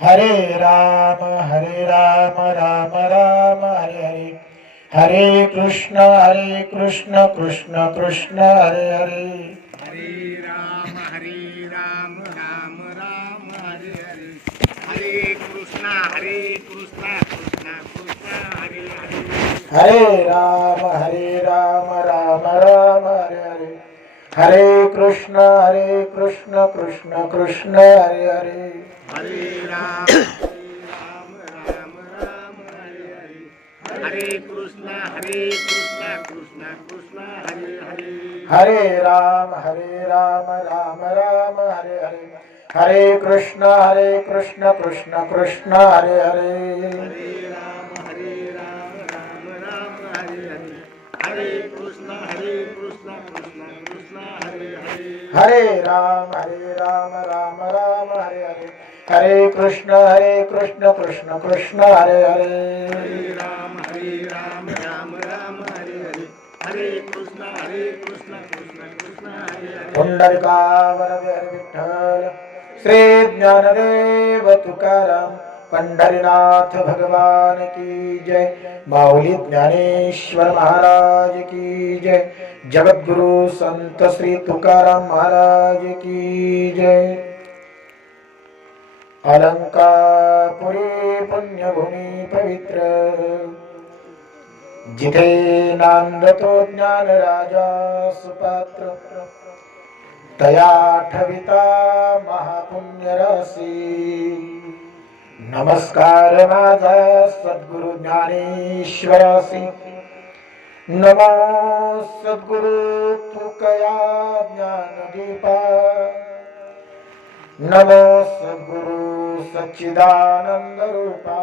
हरे राम राम राम हरे हरे, हरे कृष्ण कृष्ण कृष्ण हरे हरे, हरे राम राम राम हरे हरे, हरे कृष्णा कृष्ण कृष्ण हरे हरे, हरे राम राम राम हरे हरे, हरे कृष्ण कृष्ण कृष्ण हरे हरे, हरे राम राम हरे हरे, हरे कृष्णा कृष्ण कृष्ण हरे हरे, हरे राम राम राम हरे हरे, हरे कृष्ण कृष्ण कृष्ण हरे हरे, हरे राम राम हरे हरे, हरे कृष्णा कृष्ण कृष्ण हरे हरे, हरे राम राम हरे हरे, हरे कृष्ण कृष्ण कृष्ण हरे हरे, हरे राम राम हरे हरे, हरे कृष्णा कृष्ण कृष्ण हरे हरे, पुंडलिकावरदे विठ्ठल श्री ज्ञानदेव तुकाराम पंढरीनाथ भगवान की जय, माऊली ज्ञानेश्वर महाराज की जय, जगद्गुरु संत श्री तुकाराम महाराज की जय। अलंकापुरी पुण्यभूमी पवित्र, जिथे नांदतो ज्ञान राजा सुपात्र, तया ठविता महापुण्य राशी, नमस्कार माझा सद्गुरु ज्ञानेश्वरासी, नमो सद्गुरु तुकया ज्ञानदीपा, नमो सद्गुरु सच्चिदानंद रूपा,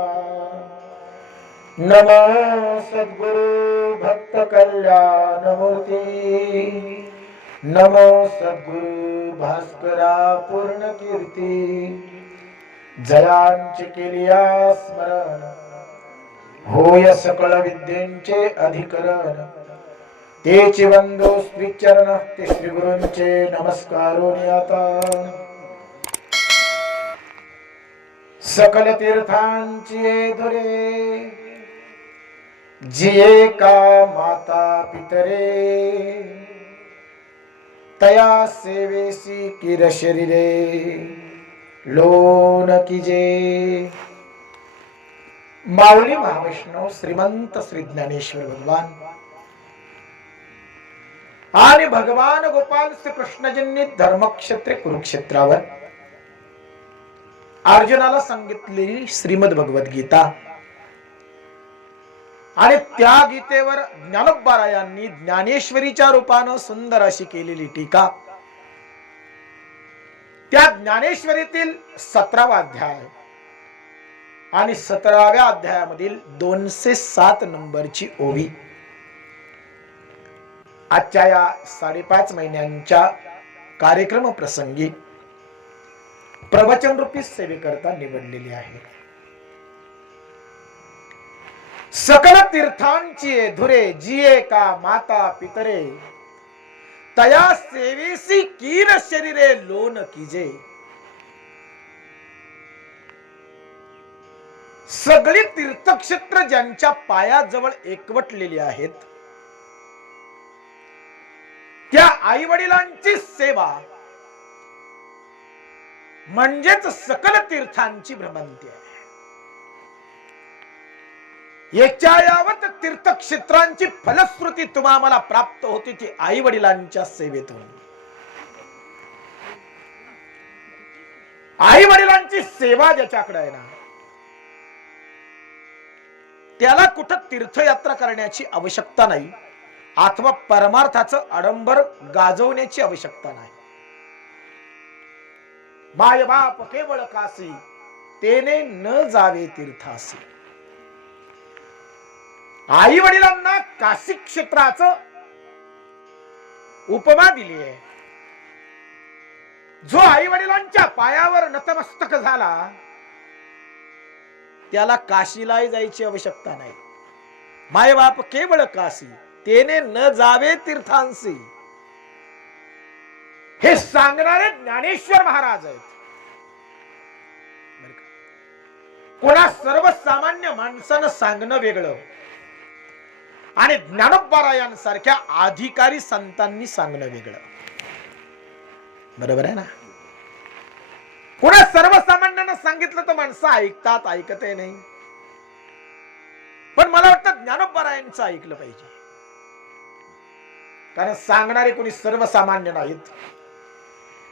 नमो सद्गुरु भक्त कल्याण मूर्ती, नमो सद्गुरु भास्करा पूर्ण कीर्ती, जयांची केलिया स्मरण, होय सकळ विद्येंचे अधिकरण, तेची वंदो श्री चरण ते श्री गुरूंचे नमस्कारोनी आता, सकल तीर्थांची धुरे, जिये का माता पितरे, तया सेवेसी किर शरीरे, लोन कीजे। माऊली महाविष्णू श्रीमंत श्री ज्ञानेश्वर भगवान आणि भगवान गोपाल श्री कृष्णजींनी धर्मक्षेत्रे कुरुक्षेत्रावर अर्जुनाला सांगितलेली श्रीमद भगवत गीता आणि त्या गीतेवर ज्ञानोबारायांनी ज्ञानेश्वरीच्या रूपानं सुंदर अशी केलेली टीका, त्या ज्ञानेश्वरीतील 17वा अध्याय आणि 17व्या अध्यायामधील 207 नंबरची ओवी आजच्या या 5.5 महिन्यांच्या कार्यक्रम प्रसंगी प्रवचन रूपी सेवेकरता निवडलेली आहे। सकल तीर्थांची धुरे, जिये का माता पितरे, तया सेवेसी कीन शरीरे लोन कीजे। सगळी तीर्थक्षेत्र ज्यांच्या पायाजवळ एकवटलेली आहेत, त्या आई वडिलांची सेवा म्हणजेच सकल तीर्थांची भ्रमंती आहे। यावत तीर्थक्षेत्रांची फलश्रुती तुम्हाला प्राप्त होती ती आई वडिलांच्या सेवेतून। आई वडिलांची सेवा ज्याच्याकडे आहे ना, त्याला कुठं तीर्थयात्रा करण्याची आवश्यकता नाही अथवा परमार्थाचं आडंबर गाजवण्याची आवश्यकता नाही। माय बाप केवळ कासी, तेने न जावे तीर्थासी। आई वडिलांना काशी क्षेत्राचं उपमा दिली आहे। जो आई वडिलांच्या पायावर नतमस्तक झाला, त्याला काशीलाही जायची आवश्यकता नाही। माय बाप केवळ काशी, तेने न जावे तीर्थांसी, हे सांगणारे ज्ञानेश्वर महाराज आहेत। कोणा सर्वसामान्य माणसानं सांगणं वेगळं आणि ज्ञानोबारायांसारख्या अधिकारी संतांनी सांगणं वेगळं. बरोबर आहे ना? कोणा सर्वसामान्यांना सांगितलं तर माणसं ऐकतात, ऐकतही नाही. पण मला वाटतं ज्ञानोबारायांचं ऐकलं पाहिजे, कारण सांगणारे कोणी सर्वसामान्य नाहीत.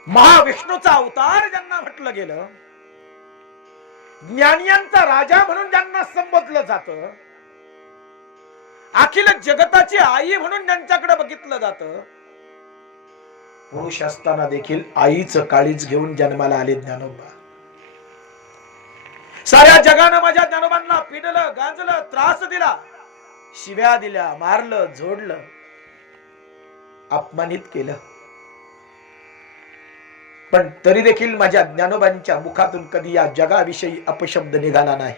महाविष्णूचा अवतार ज्यांना म्हटलं गेलं, ज्ञानियांचा राजा म्हणून ज्यांना संबोधलं जातं, अखिल जगताची आई म्हणून ज्यांच्याकडे बघितलं जातं, पुरुष असताना देखील आईचं काळीज घेऊन जन्माला आले ज्ञानोबा. साऱ्या जगानं माझ्या ज्ञानोबांना पिडलं, गांजलं, त्रास दिला, शिव्या दिल्या, मारलं, झोडलं, अपमानित केलं. पण तरी देखील माझ्या ज्ञानोबांच्या मुखातून कधी या जगाविषयी अपशब्द निघाला नाही.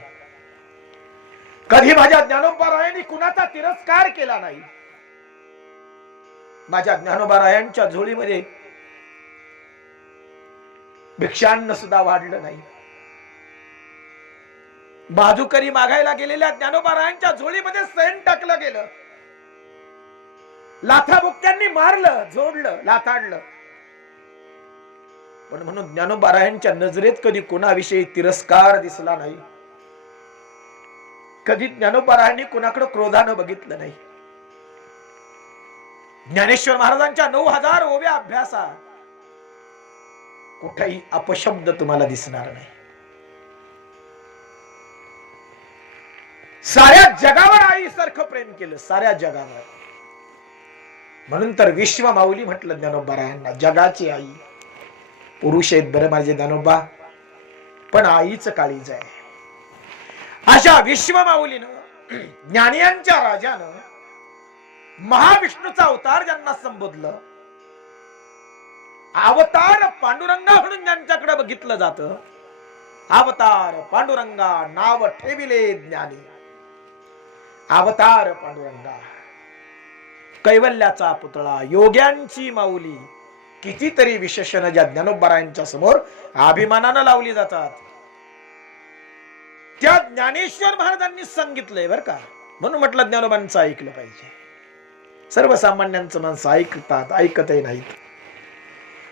कधी माझ्या ज्ञानोबारायांनी कुणाचा तिरस्कार केला नाही. माझ्या ज्ञानोबारायांच्या झोळीमध्ये भिक्षान्न सुद्धा वाढलं नाही. बाजूकरी मागायला गेलेल्या ज्ञानोबारायांच्या झोळीमध्ये सैन टाकलं गेलं. लाथाबुक्क्यांनी मारलं, झोडलं, लाथाडलं. पण म्हणून ज्ञानोबारायांच्या नजरेत कधी कोणाविषयी तिरस्कार दिसला नाही. कधी ज्ञानोबारायांनी कोणाकडे क्रोधानं बघितलं नाही. ज्ञानेश्वर महाराजांच्या 9000 ओव्या अभ्यासा कुठेही अपशब्द तुम्हाला दिसणार नाही. साऱ्या जगावर आईसारखं प्रेम केलं, साऱ्या जगावर. म्हणून तर विश्व माऊली म्हटलं ज्ञानोबारायांना, जगाची आई. पुरुष आहेत बरं माझे ज्ञानोबा, पण आईच काळीज आहे. अशा विश्व माऊलीनं, ज्ञानियांच्या राजानं, महाविष्णूचा अवतार ज्यांना संबोधलं, अवतार पांडुरंगा म्हणून ज्यांच्याकडे बघितलं जातं, अवतार पांडुरंगा नाव ठेविले ज्ञानी. अवतार पांडुरंगा, कैवल्याचा पुतळा, योग्यांची माऊली, कितीतरी विशेषण ज्या ज्ञानोबारायांच्या समोर अभिमानानं लावली जातात, त्या ज्ञानेश्वर महाराजांनी सांगितलंय बर का. म्हणून म्हटलं ज्ञानोबांचं ऐकलं पाहिजे. सर्वसामान्यांचं माणसं ऐकतात, ऐकतही नाहीत,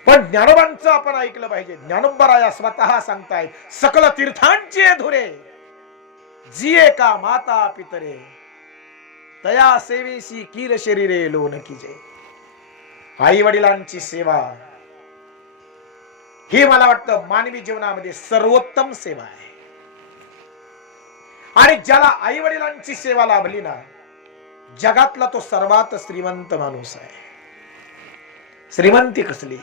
पण ज्ञानोबांचं आपण ऐकलं पाहिजे. ज्ञानोबाराया स्वतः सांगतायत, सकल तीर्थांचे धुरे जिये का माता पितरे, तया सेवेसी कीर शरीरे लोन कीजे. आई वडिलांची सेवा ही मला वाटतं मानवी जीवनामध्ये सर्वोत्तम सेवा आहे. आणि ज्याला आई वडिलांची सेवा लाभली ना, जगातला तो सर्वात श्रीमंत माणूस आहे. श्रीमंती कसली?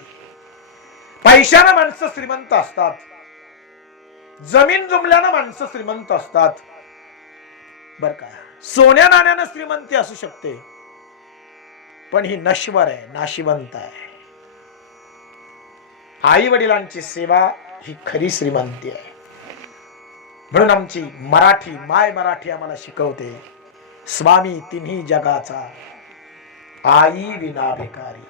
पैशानं माणसं श्रीमंत असतात, जमीन जुमल्यानं माणसं श्रीमंत असतात बर का. सोन्या नाण्यानं श्रीमंती असू शकते, पण ही नश्वर आहे, नाशिवंत आहे. आई वडिलांची सेवा ही खरी श्रीमंती आहे. म्हणून आमची मराठी माय मराठी आम्हाला शिकवते, स्वामी तिन्ही जगाचा, आई विना भिकारी.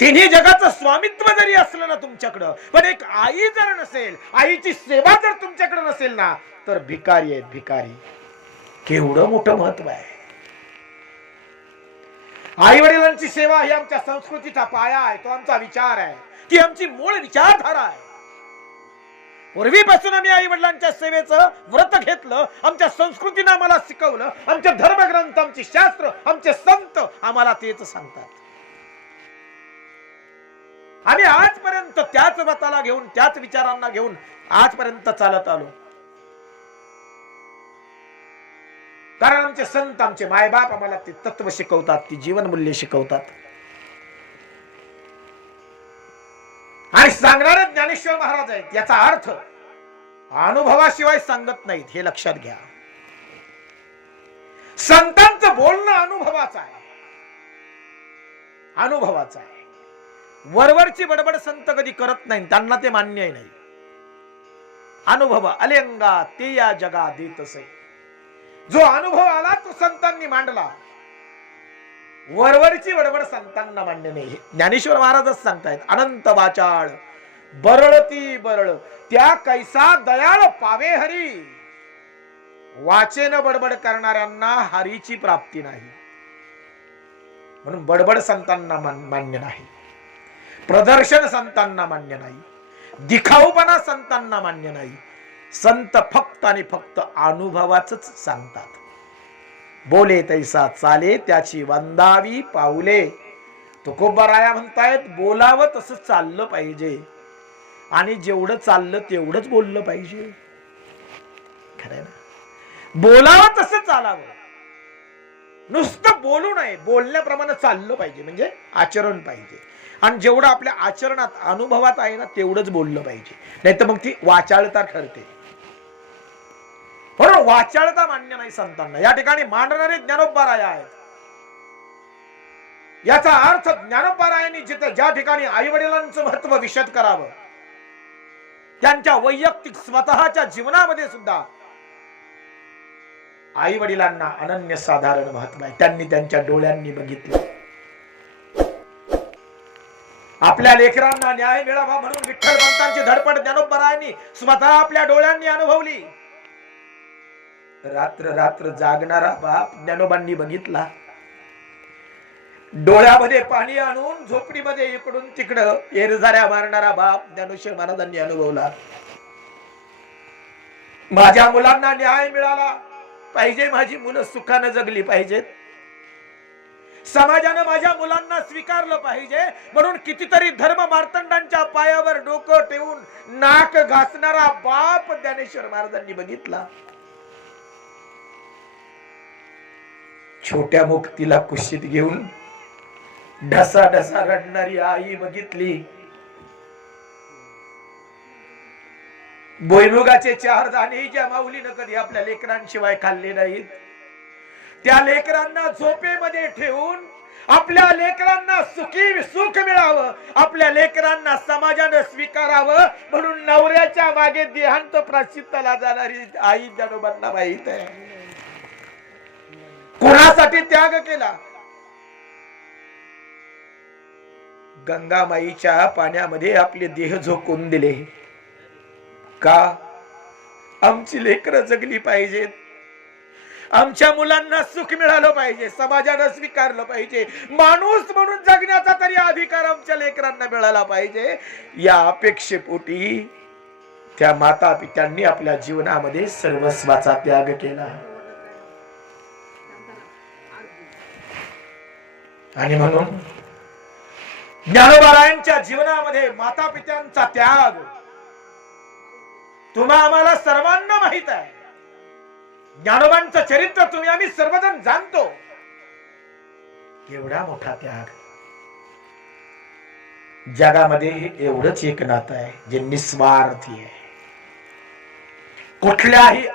तिन्ही जगाचं स्वामित्व जरी असलं ना तुमच्याकडं, पण एक आई जर नसेल, आईची सेवा जर तुमच्याकडे नसेल ना, तर भिकारी आहेत, भिकारी. केवढं मोठं महत्व आहे. आई वडिलांची सेवा ही आमच्या संस्कृतीचा पाया आहे, तो आमचा विचार आहे, ती आमची मूळ विचारधारा आहे. पूर्वीपासून आम्ही आई वडिलांच्या सेवेचं व्रत घेतलं. आमच्या संस्कृतीने आम्हाला शिकवलं, आमचे धर्मग्रंथ, आमची शास्त्र, आमचे संत आम्हाला तेच सांगतात. आम्ही आजपर्यंत त्याच व्रताला घेऊन, त्याच विचारांना घेऊन आजपर्यंत चालत आलो. कारण आमचे संत, आमचे मायबाप आम्हाला ते तत्व शिकवतात, ती जीवन मूल्य शिकवतात. आणि सांगणारे ज्ञानेश्वर महाराज आहेत. याचा अर्थ अनुभवाशिवाय सांगत नाहीत, हे लक्षात घ्या. संतांचं बोलणं अनुभवाचं आहे, अनुभवाचं आहे. वरवरची बडबड संत कधी करत नाही, त्यांना ते मान्य नाही. अनुभव अलेंगा ते या जगा देत असे. जो अनुभव आला तो संतांनी मांडला. वरवरची बडबड संतांना मान्य नाही. ज्ञानेश्वर महाराजच सांगतायत, अनंत वाचाळ बरळती बरळ त्या कैसा दयाळ पावे हरी. वाचेन बडबड करणाऱ्यांना हरीची प्राप्ती नाही. म्हणून बडबड संतांना मान्य नाही, प्रदर्शन संतांना मान्य नाही, दिखाऊपणा संतांना मान्य नाही. संत फक्त आणि फक्त अनुभवाच सांगतात. बोले तैसा चाले त्याची वंदावी पाऊले. तुकोबाराया म्हणतायत बोलावं तसं चाललं पाहिजे आणि जेवढं चाललं तेवढंच बोललं पाहिजे. खरं ना, बोलावं तसं चालावं, नुसतं बोलू नये, बोलण्याप्रमाणे चाललं पाहिजे, म्हणजे आचरण पाहिजे. आणि जेवढं आपल्या आचरणात अनुभवात आहे ना तेवढंच बोललं पाहिजे, नाही तर मग ती वाचाळता ठरते. बरोबर, वाचाळता मान्य नाही संतांना. या ठिकाणी मांडणारे ज्ञानोबाराय आहेत. याचा अर्थ ज्ञानोबारायांनी जिथे ज्या ठिकाणी आई वडिलांचं महत्व विशद करावं, त्यांच्या वैयक्तिक स्वतःच्या जीवनामध्ये सुद्धा आई वडिलांना अनन्यसाधारण महत्व आहे. त्यांनी त्यांच्या डोळ्यांनी बघितलं. आपल्या लेकरांना न्याय मिळावा म्हणून विठ्ठल पंतांची धडपड ज्ञानोबारायांनी स्वतः आपल्या डोळ्यांनी अनुभवली. रात्र रात्र जागणारा बाप ज्ञानोबांनी बघितला. डोळ्यामध्ये पाणी आणून झोपडीमध्ये इकडून तिकडं एरझाऱ्या मारणारा बाप ज्ञानेश्वर महाराजांनी अनुभवला. माझ्या मुलांना न्याय मिळाला पाहिजे, माझी मुलं सुखानं जगली पाहिजेत, समाजानं माझ्या मुलांना स्वीकारलं पाहिजे म्हणून कितीतरी धर्म मार्तंडांच्या पायावर डोकं ठेवून नाक घासणारा बाप ज्ञानेश्वर महाराजांनी बघितला. छोट्या मुक्तीला कुशीत घेऊन ढसा ढसा रडणारी आई बघितली. भुईमुगाचे 4 दाणे ज्या माऊलीनं कधी आपल्या लेकरांशिवाय खाल्ले नाहीत, त्या लेकरांना झोपेमध्ये ठेवून आपल्या लेकरांना सुख मिळावं, आपल्या लेकरांना समाजानं स्वीकारावं म्हणून नवऱ्याच्या मागे देहांत प्राश्चित्ताला जाणारी आई ज्ञानोबांना माहित आहे. कोणासाठी त्याग केला? गंगामाईच्या पाण्यामध्ये आपले देह झोकून दिले. का? आमची लेकरं जगली पाहिजेत, आमच्या मुलांना सुख मिळालं पाहिजे, समाजानं स्वीकारलं पाहिजे, माणूस म्हणून जगण्याचा तरी अधिकार आमच्या लेकरांना मिळाला पाहिजे. या अपेक्षेपोटी त्या माता पित्यांनी आपल्या जीवनामध्ये सर्वस्वाचा त्याग केला. आणि म्हणून ज्ञानोबारायांच्या जीवनामध्ये माता पित्यांचा त्याग तुम्हा आम्हाला सर्वांना माहित आहे. ज्ञानोबांचं चरित्र तुम्ही आम्ही सर्वजण जाणतो. एवढा मोठा त्याग. जगामध्ये एवढंच एक नातं आहे जे निस्वार्थी आहे. कुठल्याही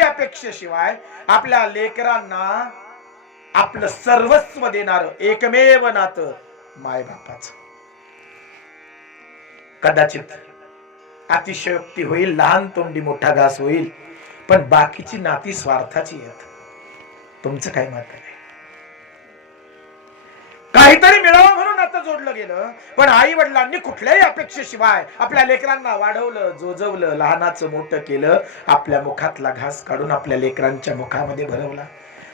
अपेक्षेशिवाय आपल्या लेकरांना आपलं सर्वस्व देणारं एकमेव नातं माय बापाचं. कदाचित अतिशयोक्ती होईल, लहान तोंडी मोठा घास होईल, पण बाकीची नाती स्वार्थाची आहेत. तुमचं काय मत आहे? काहीतरी मिळावं म्हणून आता जोडलं गेलं, पण आई वडिलांनी कुठल्याही अपेक्षेशिवाय आपल्या लेकरांना वाढवलं, जोजवलं, लहानाचं मोठं केलं, आपल्या मुखातला घास काढून आपल्या लेकरांच्या मुखामध्ये भरवला.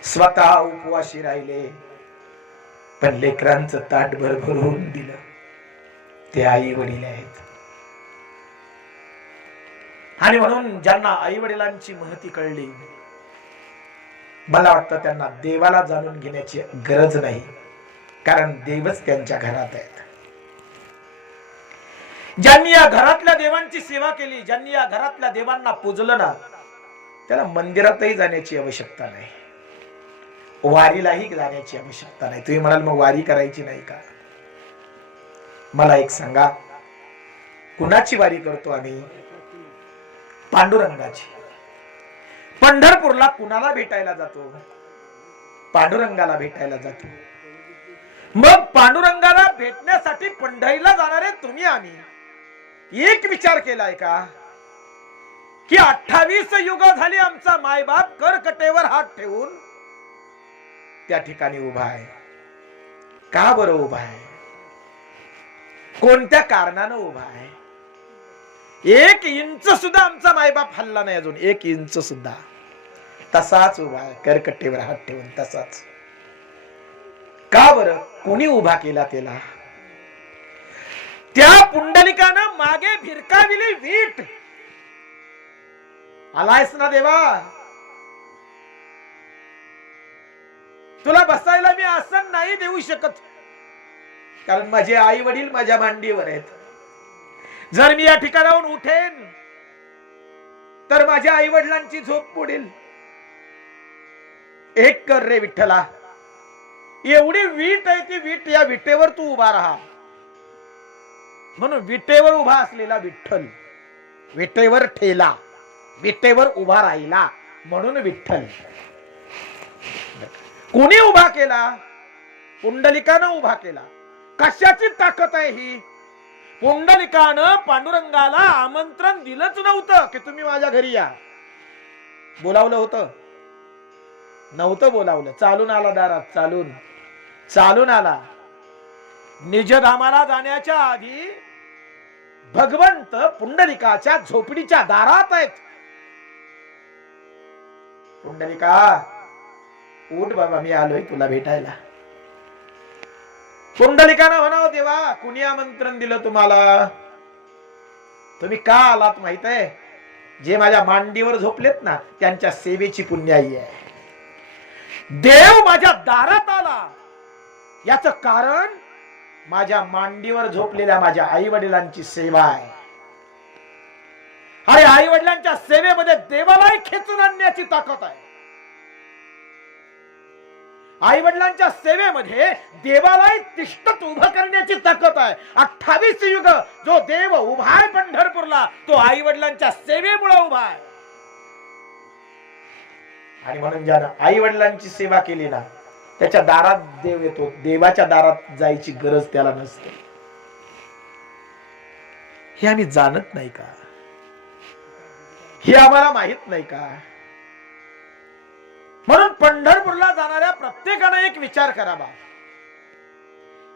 स्वतः उपवाशी राहिले पण लेकरांचं ताट भरभरून दिलं. ते आई वडील आहेत. आणि म्हणून ज्यांना आई वडिलांची महती कळली, मला वाटतं त्यांना देवाला जाणून घेण्याची गरज नाही, कारण देवच त्यांच्या घरात आहेत. ज्यांनी या घरातल्या देवांची सेवा केली, ज्यांनी या घरातल्या देवांना पूजलं ना, त्याला मंदिरातही जाण्याची आवश्यकता नाही, वारीलाही जाण्याची आवश्यकता नाही. तुम्ही म्हणाल मग वारी करायची नाही का? मला एक सांगा, कुणाची वारी करतो आम्ही? पांडुरंगाची. पंढरपूरला कुणाला भेटायला जातो? पांडुरंगाला भेटायला जातो. मग पांडुरंगाला भेटण्यासाठी पंढरीला जाणारे तुम्ही आम्ही एक विचार केलाय का की 28 युग झाली आमचा मायबाप करकटेवर हात ठेवून त्या ठिकाणी उभा आहे? का बरं उभा आहे? कोणत्या कारणानं उभा आहे? 1 इंच सुद्धा आमचा मायबाप हल्ला नाही अजून, 1 इंच सुद्धा तसाच उभा आहे, करकट्टेवर हात ठेवून तसाच. का बरं? कोणी उभा केला त्याला? त्या पुंडलिकानं मागे भिरकाविली वीट. आलायस ना देवा, तुला बसायला मी आसन नाही देऊ शकत, कारण माझे आई वडील माझ्या मांडीवर आहेत. जर मी या ठिकाणाहून उठेन तर माझ्या आई वडिलांची झोप मोडेल. एक कर रे विठ्ठला, एवढी वीट आहे ती वीट, या विटेवर तू उभा राहा. म्हणून विटेवर उभा असलेला विठ्ठल, विटेवर ठेला, विटेवर उभा राहिला म्हणून विठ्ठल. कोणी उभा केला? पुंडलिकानं उभा केला. कशाची ताकद आहे ही? पुंडलिकानं पांडुरंगाला आमंत्रण दिलंच नव्हतं की तुम्ही माझ्या घरी या. बोलावलं होतं? नव्हतं बोलावलं. चालून आला दारात, चालून चालून आला. निजधामाला जाण्याच्या आधी भगवंत पुंडलिकाच्या झोपडीच्या दारात आहेत. पुंडलिका, उठ बाबा, मी आलोय तुला भेटायला. पुंडलिकानं म्हणावं, देवा कुणी आमंत्रण दिलं तुम्हाला? तुम्ही का आलात माहित आहे? जे माझ्या मांडीवर झोपलेत ना, त्यांच्या सेवेची पुण्याई आहे. देव माझ्या दारात आला याच कारण माझ्या मांडीवर झोपलेल्या माझ्या आई वडिलांची सेवा आहे. अरे आई वडिलांच्या सेवेमध्ये देवालाही खेचून आणण्याची ताकद आहे. आई वडिलांच्या सेवेमध्ये देवालाही तिष्ठत उभं करण्याची ताकद आहे. 28 युग जो देव उभा आहे पंढरपूरला, तो आई वडिलांच्या सेवेमुळे उभा आहे. आणि म्हणून ज्यानं आई वडिलांची सेवा केली ना, त्याच्या दारात देव येतो. देवाच्या दारात जायची गरज त्याला नसते. हे आम्ही जाणत नाही का? हे आम्हाला माहित नाही का? म्हणून पंढरपूरला जाणाऱ्या प्रत्येकानं एक विचार करावा.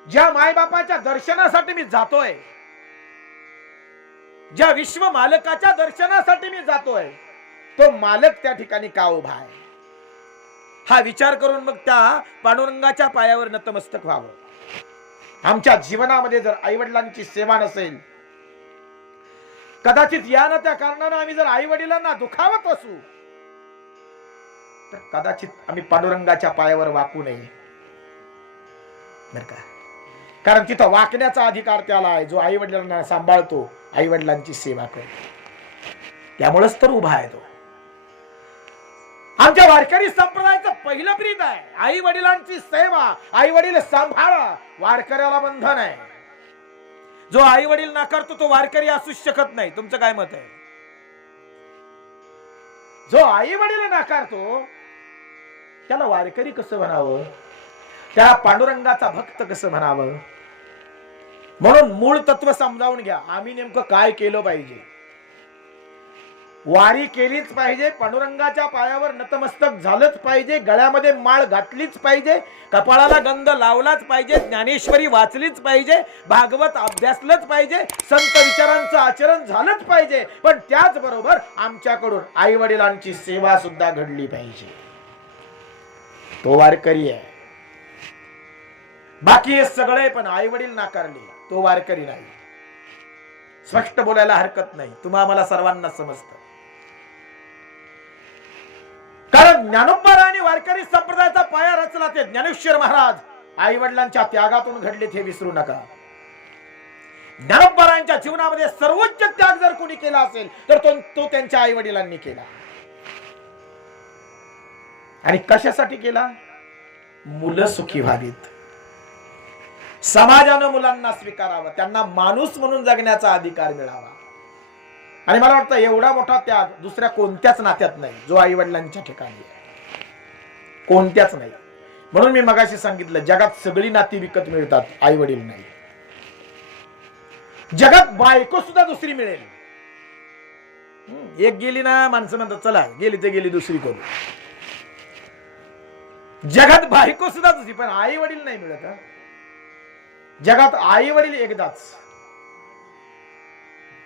ज्या मायबापाच्या दर्शनासाठी मी जातोय, ज्या विश्व मालकाच्या दर्शनासाठी मी जातोय, तो मालक त्या ठिकाणी का उभा आहे? हा विचार करून मग त्या पांडुरंगाच्या पायावर नतमस्तक व्हावं. आमच्या जीवनामध्ये जर आई वडिलांची सेवा नसेल, कदाचित या ना त्या कारणानं आम्ही जर आई वडिलांना दुखावत असू, तर कदाचित आम्ही पांडुरंगाच्या पायावर वाकू नये, बर का? कारण तिथं वाकण्याचा अधिकार त्याला आहे, जो आई वडिलांना सांभाळतो, आई वडिलांची सेवा करतो. त्यामुळेच तर उभा आहे तो. आमच्या वारकरी संप्रदायाचं पहिलं प्रीत आहे आई वडिलांची सेवा, आई वडील सांभाळा. वारकऱ्याला बंधन आहे. जो आई वडील नाकारतो तो वारकरी असूच शकत नाही. तुमचं काय मत आहे? जो आई वडील नाकारतो त्याला वारकरी कसं म्हणावं? त्याला पांडुरंगाचा भक्त कसं म्हणावं? म्हणून मूळ तत्व समजावून घ्या. आम्ही नेमकं काय केलं पाहिजे? वारी केलीच पाहिजे, पांडुरंगाच्या पायावर नतमस्तक झालंच पाहिजे, गळ्यामध्ये माळ घातलीच पाहिजे, कपाळाला गंध लावलाच पाहिजे, ज्ञानेश्वरी वाचलीच पाहिजे, भागवत अभ्यासलंच पाहिजे, संत विचारांचं आचरण झालंच पाहिजे. पण त्याचबरोबर आमच्याकडून आई वडिलांची सेवा सुद्धा घडली पाहिजे. तो वारकरी आहे. बाकी हे सगळे पण आई वडील नाकारले, तो वारकरी नाही. स्पष्ट बोलायला हरकत नाही. तुम्हा मला सर्वांना समजतं. कारण ज्ञानोबा आणि वारकरी संप्रदायाचा पाया रचला ते ज्ञानेश्वर महाराज आई वडिलांच्या त्यागातून घडले, हे विसरू नका. ज्ञानोबारायांच्या जीवनामध्ये सर्वोच्च त्याग जर कोणी केला असेल तर तो त्यांच्या आई वडिलांनी केला. आणि कशासाठी केला? मुलं सुखी व्हावीत, समाजानं मुलांना स्वीकारावं, त्यांना माणूस म्हणून जगण्याचा अधिकार मिळावा. आणि मला वाटतं एवढा मोठा त्याग दुसऱ्या कोणत्याच नात्यात नाही जो आई वडिलांच्या ठिकाणी आहे. कोणत्याच नाही. म्हणून मी मगाशी सांगितलं, जगात सगळी नाती विकत मिळतात, आई वडील नाही. जगात बायको सुद्धा दुसरी मिळेल. एक गेली ना, माणसं म्हणतात चला गेली ते गेली, दुसरी करू. जगात बायको सुद्धा दुसरी, पण आई वडील नाही मिळत. जगात आई वडील एकदाच.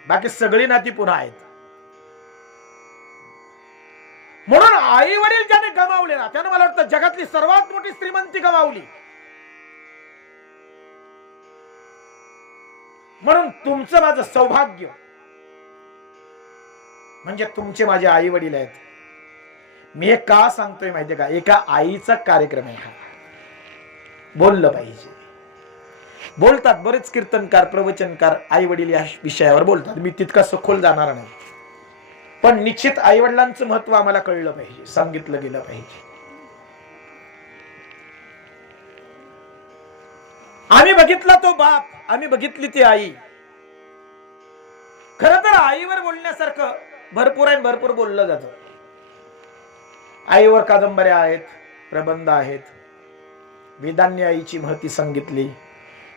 बाकी सगळी नाती पुन्हा आहेत. म्हणून आई वडील ज्याने गमावले ना, त्याने मला वाटतं जगातली सर्वात मोठी श्रीमंती गमावली. म्हणून तुमचं माझं सौभाग्य म्हणजे तुमचे माझे आई वडील आहेत. मी हे का सांगतोय माहितीये का? एका आईचा कार्यक्रम आहे हा. बोललं पाहिजे. बोलतात बरेच कीर्तनकार, प्रवचनकार आई वडील या विषयावर बोलतात. मी तितका सखोल जाणार नाही, पण निश्चित आई वडिलांचं महत्व आम्हाला कळलं पाहिजे, सांगितलं गेलं पाहिजे. आम्ही बघितला तो बाप, आम्ही बघितली ती आई. खरं तर आईवर बोलण्यासारखं भरपूर आहे, भरपूर बोललं जातं. आईवर कादंबऱ्या आहेत, प्रबंध आहेत. वेदांनी आईची महती सांगितली,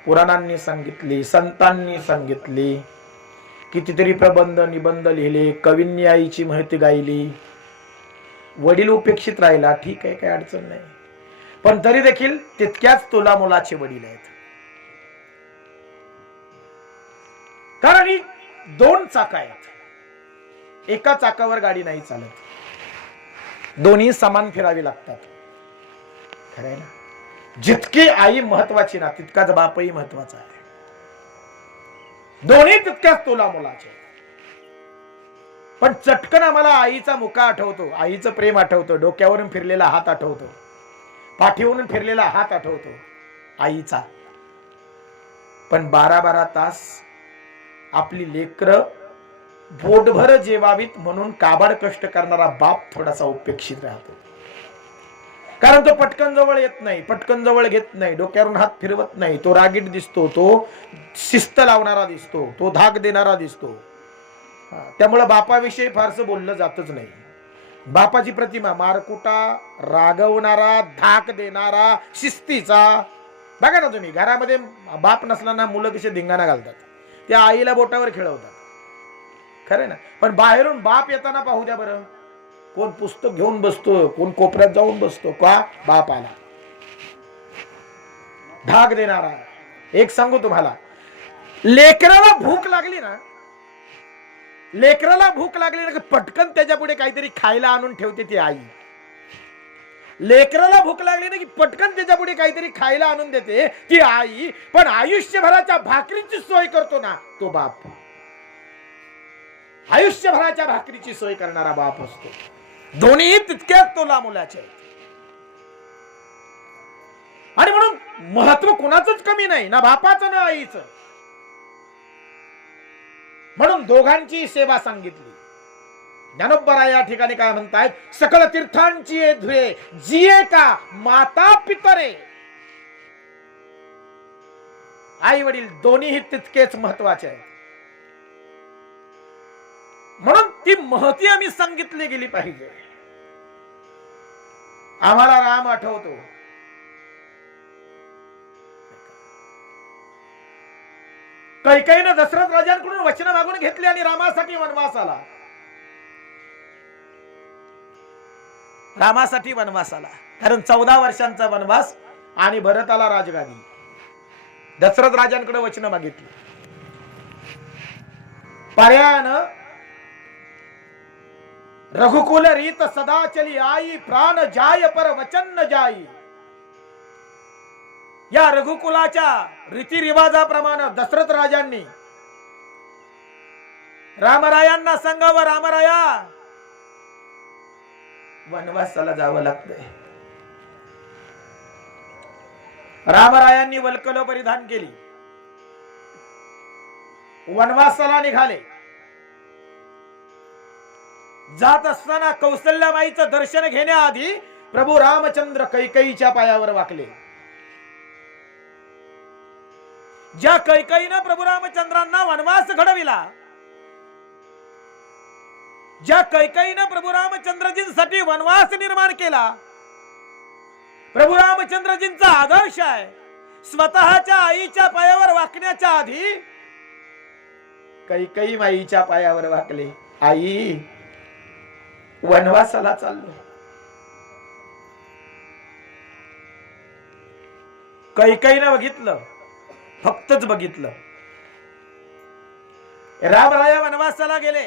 पुराणांनी सांगितली, संतांनी सांगितली, कितीतरी प्रबंध निबंध लिहिले, कवींनी आईची महती गायली. वडील उपेक्षित राहिला, ठीक आहे, काही अडचण नाही, पण तरी देखील तितक्याच तोलामोलाचे वडील आहेत. कारण ही दोन चाक आहेत, एका चाकावर गाडी नाही चालत, दोन्ही समान फिरावी लागतात. खरंय ना? जितकी आई महत्वाची ना, तितकाच बापही महत्वाचा आहे. दोन्ही तितक्याच तोलामोलाचे. पण चटकन आम्हाला आईचा मुका आठवतो, आईचं प्रेम आठवतं, डोक्यावरून फिरलेला हात आठवतो, पाठीवरून फिरलेला हात आठवतो आईचा. पण 12-12 तास आपली लेकरं पोटभर जेवावीत म्हणून काबाड कष्ट करणारा बाप थोडासा उपेक्षित राहतो. कारण तो पटकन जवळ येत नाही, पटकन जवळ घेत नाही, डोक्यावरून हात फिरवत नाही. तो रागीट दिसतो, तो शिस्त लावणारा दिसतो, तो धाक देणारा दिसतो. त्यामुळे बापाविषयी फारसं बोललं जातच नाही. बापाची प्रतिमा मारकुटा, रागवणारा, धाक देणारा, शिस्तीचा. बघा ना तुम्ही, घरामध्ये बाप नसला ना, मुलं कसे धिंगाणा घालतात, त्या आईला बोटावर खेळवतात. खरं ना? पण बाहेरून बाप येताना पाहू द्या बरं, कोण पुस्तक घेऊन बसतो, कोण कोपऱ्यात जाऊन बसतो. का? बाप आला. धाक देणारा. एक सांगू तुम्हाला, लेकराला भूक लागली ना, लेकराला भूक लागली ना, पटकन त्याच्या पुढे काहीतरी खायला आणून ठेवते ती आई. लेकराला भूक लागली ना की पटकन त्याच्या पुढे काहीतरी खायला आणून देते ती आई. पण आयुष्यभराच्या भाकरीची सोय करतो ना, तो बाप. आयुष्यभराच्या भाकरीची सोय करणारा बाप असतो. दोन्ही तितक्याच तोलामोलाचे आहेत. आणि म्हणून महत्व कोणाचंच कमी नाही, ना बापाचं ना आईचं. म्हणून दोघांची सेवा सांगितली. ज्ञानोबा या ठिकाणी काय म्हणतायत? सकल तीर्थांची धुरे जिये का माता पितरे. आई वडील दोन्ही तितकेच महत्वाचे आहेत. म्हणून ती महती आम्ही सांगितली गेली पाहिजे. आम्हाला राम आठवतो. कैकेयीने दशरथ राजांकडून वचन मागून घेतली आणि रामासाठी वनवास आला. रामासाठी वनवास आला, कारण 14 वर्षांचा वनवास, आणि भरताला राजगादी. दशरथ राजांकडे वचन मागितली. पर्यायानं रघुकुल रीत सदा चली आई, प्राण जाय पर वचन न जाई. या रघुकुलाच्या रीतिरिवाजाप्रमाणे दशरथ राजांनी रामरायांना सांगावं, रामराया वनवासाला जावं लागतंय. रामरायांनी वल्कल परिधान केली, वनवासाला निघाले. जात असताना कौसल्यामाईचं दर्शन घेण्याआधी प्रभू रामचंद्र कैकेयीच्या पायावर वाकले. ज्या कैकेयीनं प्रभू रामचंद्रांना वनवास घडविला, ज्या कैकेयीनं प्रभू रामचंद्रजींसाठी वनवास निर्माण केला, प्रभू रामचंद्रजींचा आदर्श आहे. स्वतःच्या आईच्या पायावर वाकण्याच्या आधी कैकेयी माईच्या पायावर वाकले. आई वनवासाला चाललो. कैकेयीनं बघितलं, फक्तच बघितलं. रामराया वनवासाला गेले.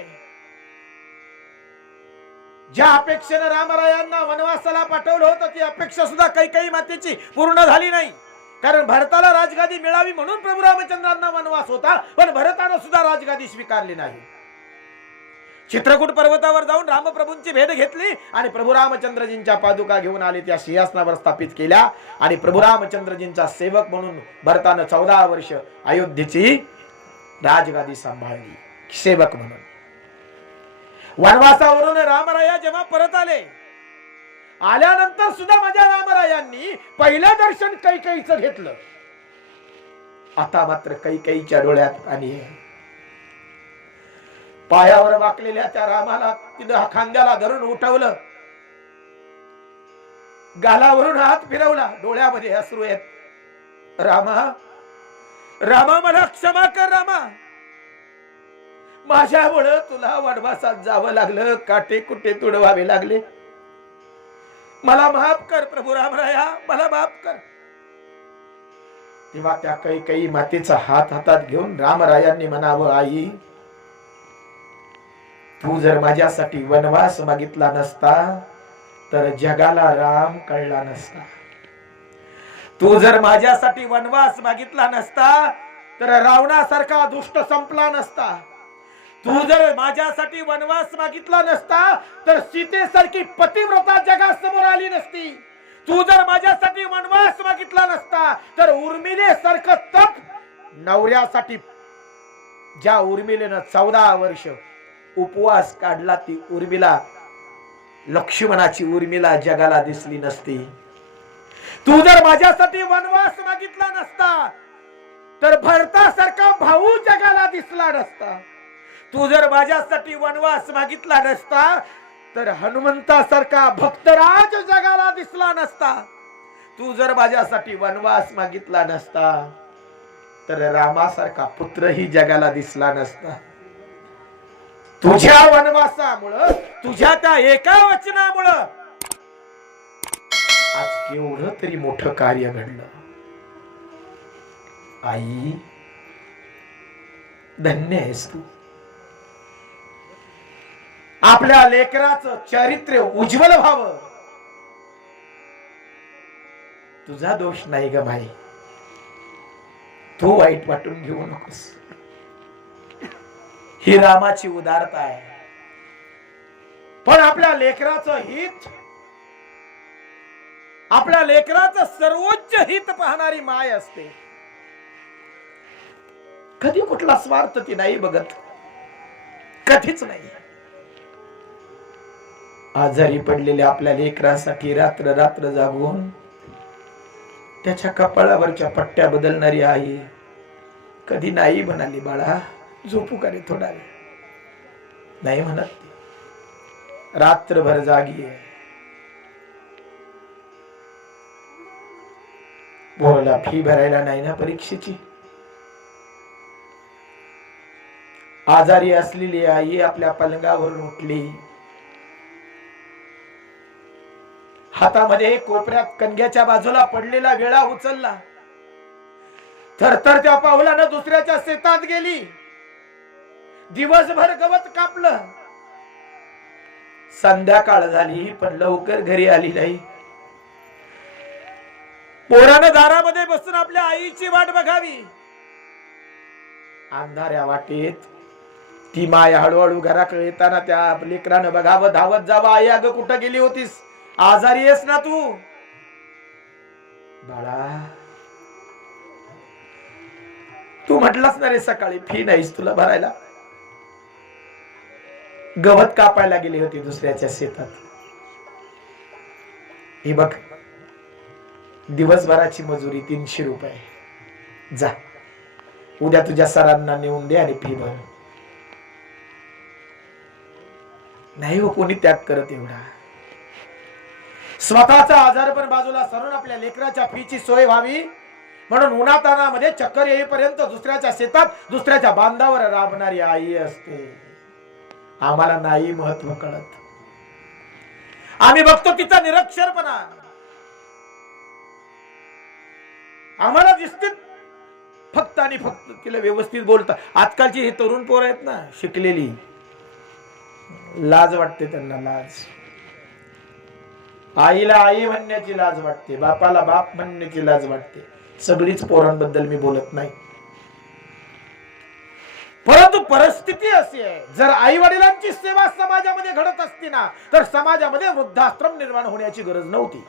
ज्या अपेक्षेने रामरायांना वनवासाला पाठवलं होतं ती अपेक्षा सुद्धा काही मातेची पूर्ण झाली नाही. कारण भरताला राजगादी मिळावी म्हणून प्रभू रामचंद्रांना वनवास होता, पण भरतानं सुद्धा राजगादी स्वीकारली नाही. चित्रकूट पर्वतावर जाऊन रामप्रभूंची भेट घेतली आणि प्रभू रामचंद्रजींच्या पादुका घेऊन आले, त्या सिंहासनावर स्थापित केल्या आणि प्रभू रामचंद्रजींचा सेवक म्हणून भरतानं 14 वर्ष अयोध्येची राजगादी सांभाळली, सेवक म्हणून. वनवासावरून रामराया जेव्हा परत आले, आल्यानंतर सुद्धा माझ्या रामरायांनी पहिलं दर्शन कैकेयीचं घेतलं. आता मात्र कैकेयीच्या डोळ्यात पाणी आहे. पायावर वाकलेल्या त्या रामाला तिनं खांद्याला धरून उठवलं, गालावरून हात फिरवला, डोळ्यामध्ये अश्रू आहेत. रामा, रामा मला क्षमा कर रामा, माझ्यामुळे तुला वनवासात जावं लागलं, काटे कुटे तुडवावे लागले, मला माफ कर प्रभू रामराया, मला माफ कर. तेव्हा त्या कैकेयी मातेचा हात हातात घेऊन रामरायांनी म्हणावं, आई तू जर माझ्यासाठी वनवास मागितला नसता तर जगाला राम कळला नसता. तू जर माझ्यासाठी वनवास मागितला नसता तर रावणासारखा दुष्ट संपला नसता. तू जर माझ्यासाठी वनवास मागितला नसता तर सीतेसारखी पतिव्रता जगासमोर आली नसती. तू जर माझ्यासाठी वनवास मागितला नसता तर उर्मिलेसारखं तप नवऱ्यासाठी, ज्या उर्मिलेनं 14 वर्ष उपवास काढला, ती उर्मिला, लक्ष्मणाची उर्मिला जगाला दिसली नसती. तू जर माझ्यासाठी वनवास मागितला नसता तर भरतासारखा भाऊ जगाला दिसला नसता. तू जर माझ्यासाठी वनवास मागितला नसता तर हनुमंतासारखा भक्तराज जगाला दिसला नसता. तू जर माझ्यासाठी वनवास मागितला नसता तर रामासारखा पुत्रही जगाला दिसला नसता. तुझ्या वनवासामुळं, तुझ्या त्या एका वचनामुळं आज केवढं तरी मोठं कार्य घडलं. आई धन्य आहेस तू. आपल्या लेकराचं चारित्र्य उज्ज्वल व्हावं, तुझा दोष नाही ग माई, तू वाईट वाटून घेऊ नकोस. ही रामाची उदारता आहे. पण आपल्या लेकराचं हित, आपल्या लेकराचं सर्वोच्च हित पाहणारी माय असते. कधी कुठला स्वार्थ ती नाही बघत, कधीच नाही. आजारी पडलेल्या आपल्या लेकरासाठी रात्र रात्र जागून त्याच्या कपाळावरच्या पट्ट्या बदलणारी आई कधी नाही म्हणाली, बाळा झोपू का रे थोडा वेळ, नाही म्हणत. रात्रभर जागी आहे. बोला फी भरायला नाही ना परीक्षेची. आजारी असलेली आई आपल्या पलंगावरून उठली, हातामध्ये कोपऱ्यात कणग्याच्या बाजूला पडलेला वेळा उचलला, थरथर त्या पावलानं दुसऱ्याच्या शेतात गेली. दिवसभर गवत कापलं, संध्याकाळ झाली पण लवकर घरी आली नाही. पोरानं दारामध्ये बसून आपल्या आईची वाट बघावी. अंधाऱ्या वाटेत ती माय हळूहळू घराकडे येताना त्या लेकरानं बघावं, धावत जावं, आई अगं कुठं गेली होतीस, आजारी आहेस ना तू. बाळा तू म्हटलास ना रे सकाळी फी नाहीस तुला भरायला. गवत कापायला गेली होती दुसऱ्याच्या शेतात. ही बघ दिवसभराची मजुरी 300 रुपये, जा उद्या तुझ्या सरांना नेऊन दे आणि फी भर. नाही हो कोणी त्याग करत एवढा. स्वतःचा आजार पण बाजूला सरून आपल्या लेकराच्या फीची सोय व्हावी म्हणून उन्हातानामध्ये चक्कर येईपर्यंत दुसऱ्याच्या शेतात दुसऱ्याच्या बांधावर राबणारी आई असते. आम्हाला नाही महत्व कळत. आम्ही बघतो तिचा निरक्षरपणा. आम्हाला दिसते फक्त आणि फक्त तिला व्यवस्थित बोलता. आजकालची हे तरुण पोर आहेत ना शिकलेली, लाज वाटते त्यांना, लाज. आईला आई म्हणण्याची लाज वाटते, बापाला बाप म्हणण्याची लाज वाटते. सगळीच पोरांबद्दल मी बोलत नाही, परंतु परिस्थिती अशी आहे, जर आई वडिलांची सेवा समाजामध्ये घडत असती ना तर समाजामध्ये वृद्धाश्रम निर्माण होण्याची गरज नव्हती.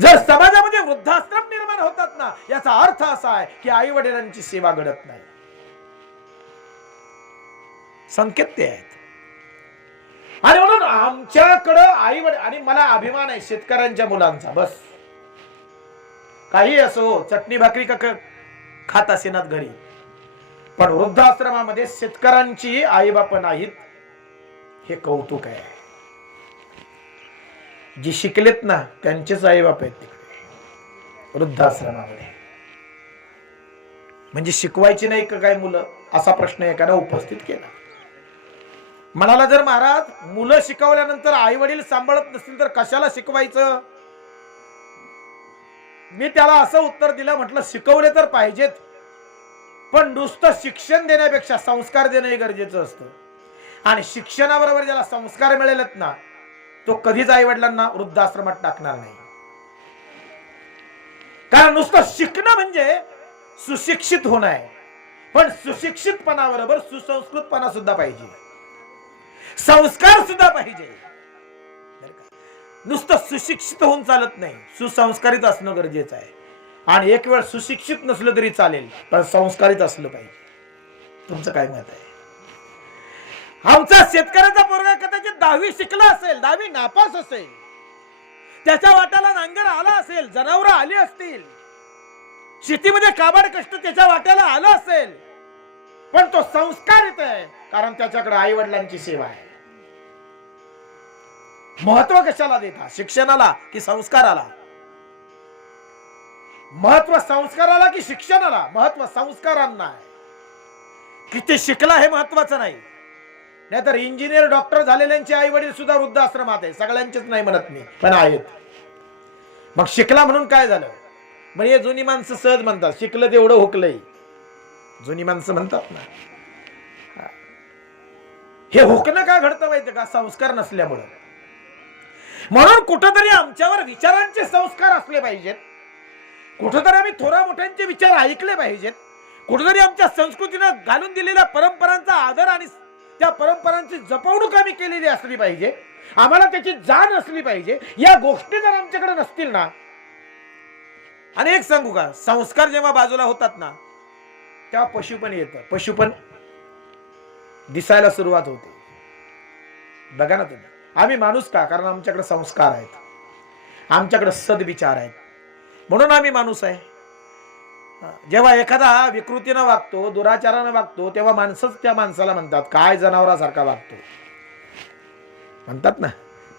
जर समाजामध्ये वृद्धाश्रम निर्माण होतात ना, याचा अर्थ असा आहे की आई वडिलांची सेवा घडत नाही. संकेत ते आहेत. आणि म्हणून आमच्याकडं आई वडील, आणि मला अभिमान आहे शेतकऱ्यांच्या मुलांचा. बस काही असो, चटणी भाकरी खात असेनात घरी, पण वृद्धाश्रमामध्ये शेतकऱ्यांची आई बाप नाहीत, हे कौतुक आहे. जी शिकलेत ना त्यांचेच आई बाप आहेत तिकडे वृद्धाश्रमामध्ये. म्हणजे शिकवायची नाही का काय मुलं, असा प्रश्न एकाने उपस्थित केला. म्हणाला, जर महाराज मुलं शिकवल्यानंतर आई वडील सांभाळत नसतील तर कशाला शिकवायचं? मी त्याला असं उत्तर दिलं, म्हटलं शिकवले तर पाहिजेत, पण नुसतं शिक्षण देण्यापेक्षा संस्कार देणं हे गरजेचं असतं. आणि शिक्षणाबरोबर ज्याला संस्कार मिळेलच ना, तो कधीच आई वडिलांना वृद्धाश्रमात टाकणार नाही. कारण नुसतं शिकणं म्हणजे सुशिक्षित होणं आहे, पण सुशिक्षितपणाबरोबर सुसंस्कृतपणा सुद्धा पाहिजे, संस्कार सुद्धा पाहिजे. नुसतं सुशिक्षित होऊन चालत नाही, सुसंस्कारित असणं गरजेचं आहे. आणि एक वेळ सुशिक्षित नसलं तरी चालेल, पण संस्कारित असलं पाहिजे. तुमचं काय मत आहे? आमचा शेतकऱ्याचा पोरगा कदाचित 10वी शिकला असेल, 10वी नापास असेल, त्याच्या वाट्याला नांगर आला असेल, जनावर आली असतील, शेतीमध्ये काबाड कष्ट त्याच्या वाट्याला आलं असेल, पण तो संस्कारित आहे कारण त्याच्याकडे आई वडिलांची सेवा आहे. महत्व कशाला देता, शिक्षणाला की संस्काराला? महत्व संस्काराला की शिक्षणाला? महत्व संस्कारांना आहे. किती शिकला हे महत्वाचं नाही. नाहीतर इंजिनियर डॉक्टर झालेल्यांचे आई वडील सुद्धा वृद्धाश्रमात आहे. सगळ्यांचेच नाही म्हणत मी, पण आहेत. मग शिकला म्हणून काय झालं? म्हणजे जुनी माणसं सहज म्हणतात, शिकलं तेवढं हुकलंय. जुनी माणसं म्हणतात ना, हे हुकणं का घडतं माहितीये का? संस्कार नसल्यामुळं. म्हणून कुठंतरी आमच्यावर विचारांचे संस्कार असले पाहिजेत, कुठंतरी आम्ही थोरा मोठ्यांचे विचार ऐकले पाहिजेत, कुठेतरी आमच्या संस्कृतीनं घालून दिलेल्या परंपरांचा आदर आणि त्या परंपरांची जपवणूक आम्ही केलेली असली पाहिजे, आम्हाला त्याची जाण असली पाहिजे. या गोष्टी जर आमच्याकडे नसतील ना, आणि एक सांगू का, संस्कार जेव्हा बाजूला होतात ना तेव्हा पशुपण येतं. पशुपण दिसायला सुरुवात होते. बघा ना तुम्ही, आम्ही माणूस का? कारण आमच्याकडे संस्कार आहेत, आमच्याकडे सद्विचार आहेत, म्हणून आम्ही माणूस आहे. जेव्हा एखादा विकृतीनं वागतो, दुराचारानं वागतो, तेव्हा माणसंच त्या माणसाला म्हणतात, काय जनावरासारखा वागतो. म्हणतात ना,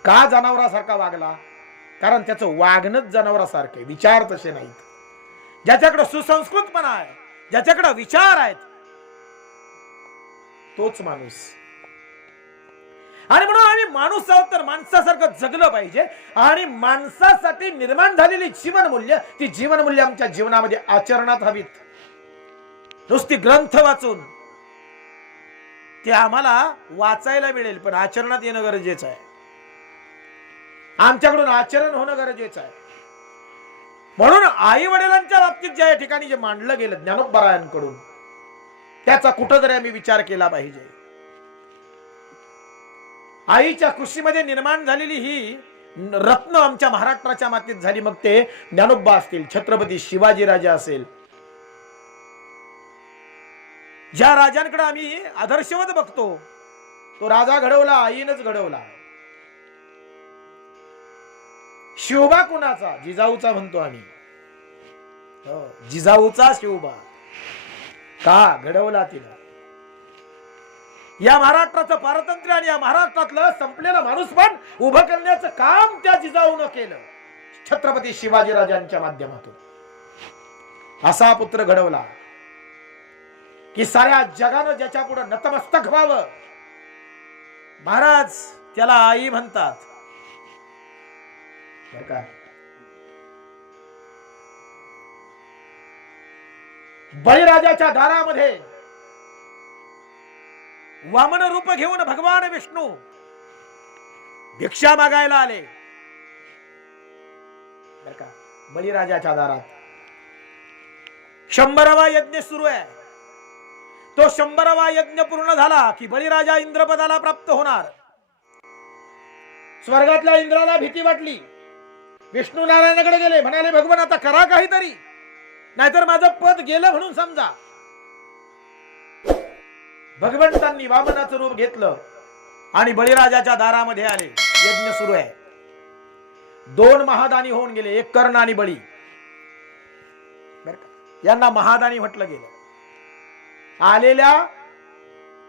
का जनावरासारखा वागला? कारण त्याचं वागणंच जनावरासारखे, विचार तसे नाहीत. ज्याच्याकडे सुसंस्कृतपणा आहे, ज्याच्याकडे विचार आहेत, तोच माणूस. आणि म्हणून आम्ही माणूस आहोत तर माणसासारखं जगलं पाहिजे. आणि माणसासाठी निर्माण झालेली जीवनमूल्य, ती जीवनमूल्य आमच्या जीवनामध्ये आचरणात हवीत. नुसती ग्रंथ वाचून ते आम्हाला वाचायला मिळेल, पण आचरणात येणं गरजेचं आहे. आमच्याकडून आचरण होणं गरजेचं आहे. म्हणून आई वडिलांच्या बाबतीत ज्या ठिकाणी जे मांडलं गेलं ज्ञानोबरायांकडून, त्याचा कुठंतरी आम्ही विचार केला पाहिजे. आईच्या कुशीमध्ये निर्माण झालेली ही रत्न आमच्या महाराष्ट्राच्या मातीत झाली. मग ते ज्ञानोबा असतील, छत्रपती शिवाजी राजा असेल, ज्या राजांकडे आम्ही आदर्शवत बघतो, तो राजा घडवला आईनच घडवला. शिवबा कुणाचा? जिजाऊचा म्हणतो आम्ही. जिजाऊचा शिवबा. का घडवला तिला? या महाराष्ट्राचं पारतंत्र्य आणि या महाराष्ट्रातलं संपलेलं माणूस पण उभं करण्याचं काम त्या जिजाऊनं केलं, छत्रपती शिवाजी राजांच्या माध्यमातून. असा पुत्र घडवला की साऱ्या जगानं ज्याच्या पुढे नतमस्तक व्हावं. महाराज त्याला आई म्हणतात. बळीराजाच्या दारामध्ये वामन रूप घेऊन भगवान विष्णू भिक्षा मागायला आले. बरं का, बळीराजाच्या दारात 100वा यज्ञ सुरू आहे. तो 100वा यज्ञ पूर्ण झाला की बळीराजा इंद्रपदाला प्राप्त होणार. स्वर्गातल्या इंद्राला भीती वाटली. विष्णू नारायणाकडे गेले, म्हणाले भगवान आता करा काहीतरी, नाहीतर माझं पद गेलं म्हणून समजा. भगवंतांनी वामनाचं रूप घेतलं आणि बळीराजाच्या दारामध्ये आले. यज्ञ सुरू आहे. 2 महादानी होऊन गेले, एक कर्ण आणि बळी. यांना महादानी म्हटलं गेलं. आलेल्या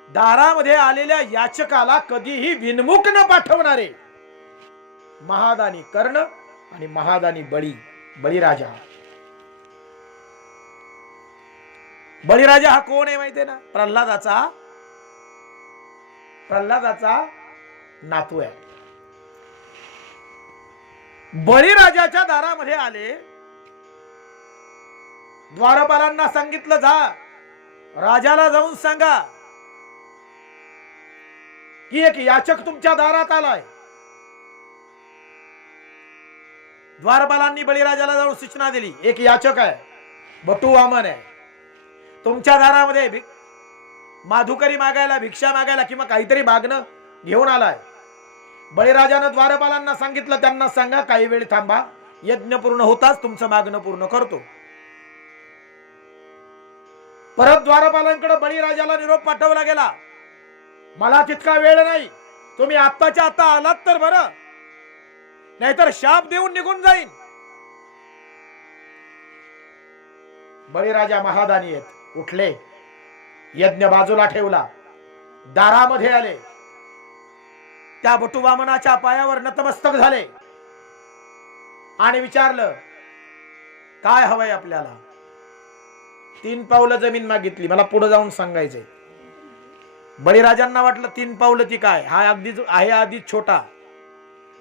दारामध्ये आलेल्या याचकाला कधीही विनमुख न पाठवणारे महादानी कर्ण आणि महादानी बळीराजा. बळीराजा हा कोण आहे माहितीये ना? प्रल्हादाचा नातू आहे. बळीराजाच्या दारामध्ये आले. द्वारपालांना सांगितलं, जा राजाला जाऊन सांगा की एक याचक तुमच्या दारात आलाय. द्वारपालांनी बळीराजाला जाऊन सूचना दिली, एक याचक आहे, बटू वामन आहे, तुमच्या दारामध्ये माधुकरी मागायला, भिक्षा मागायला किंवा काहीतरी मागणं घेऊन आलाय. बळीराजानं द्वारपालांना सांगितलं, त्यांना सांगा काही वेळ थांबा, यज्ञ पूर्ण होताच तुमचं मागणं पूर्ण करतो. परत द्वारपालांकडे बळीराजाला निरोप पाठवला गेला, मला तितका वेळ नाही, तुम्ही आत्ताच्या आत्ता आलात तर बरं, नाहीतर शाप देऊन निघून जाईन. बळीराजा महादानी आहेत, उठले, यज्ञ बाजूला ठेवला, दारामध्ये आले, त्या बटुवामनाच्या पायावर नतमस्तक झाले आणि विचारलं, काय हवंय आपल्याला? 3 पावलं जमीन मागितली, मला पुढे जाऊन सांगायचंय. बळीराजांना वाटलं 3 पावलं ती काय, हा अगदीच आहे आधीच छोटा,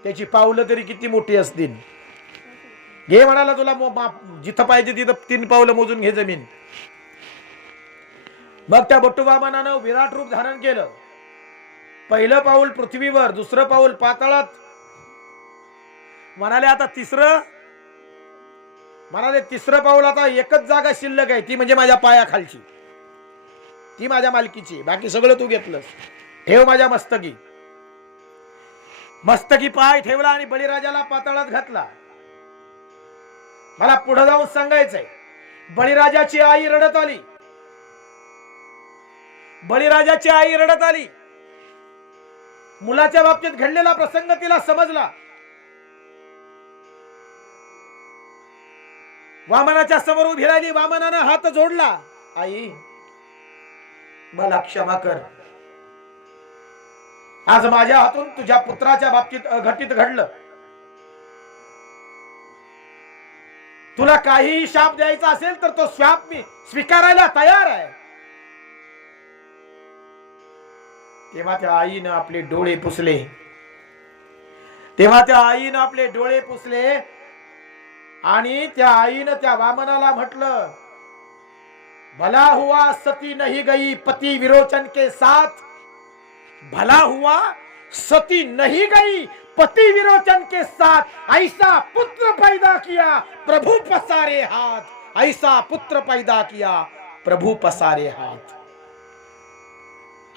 त्याची पावलं तरी किती मोठी असतील. घे म्हणाला, तुला जिथं पाहिजे तिथं 3 पावलं मोजून घे जमीन. मग त्या बटुवामनानं विराट रूप धारण केलं. पहिलं पाऊल पृथ्वीवर, दुसरं पाऊल पाताळात. म्हणाले आता तिसरं पाऊल आता एकच जागा शिल्लक आहे, ती म्हणजे माझ्या पायाखालची, ती माझ्या मालकीची, बाकी सगळं तू घेतलंस, ठेव माझ्या मस्तकी. मस्तकी पाय ठेवला आणि बळीराजाला पाताळात घातला. मला पुढे जाऊन सांगायचंय. बळीराजाची आई रडत आली. बळीराजाची आई रडत आली. मुलाच्या बाबतीत घडलेला प्रसंग तिला समजला. वामनाच्या समोर उभी राहिली. वामनानं हात जोडला, आई मला क्षमा कर, आज माझ्या हातून तुझ्या पुत्राच्या बाबतीत अघटित घडलं. तुला काहीही शाप द्यायचा असेल तर तो शाप मी स्वीकारायला तयार आहे. तेव्हा त्या आईनं आपले डोळे पुसले आणि त्या आईनं त्या वामनाला म्हटलं, भला हुआ सती नहीं गई पति विरोचन के साथ, भला हुआ सती नहीं गई पति विरोचन के साथ, ऐसा पुत्र पैदा किया प्रभु पसारे हाथ, ऐसा पुत्र पैदा किया प्रभु पसारे हाथ.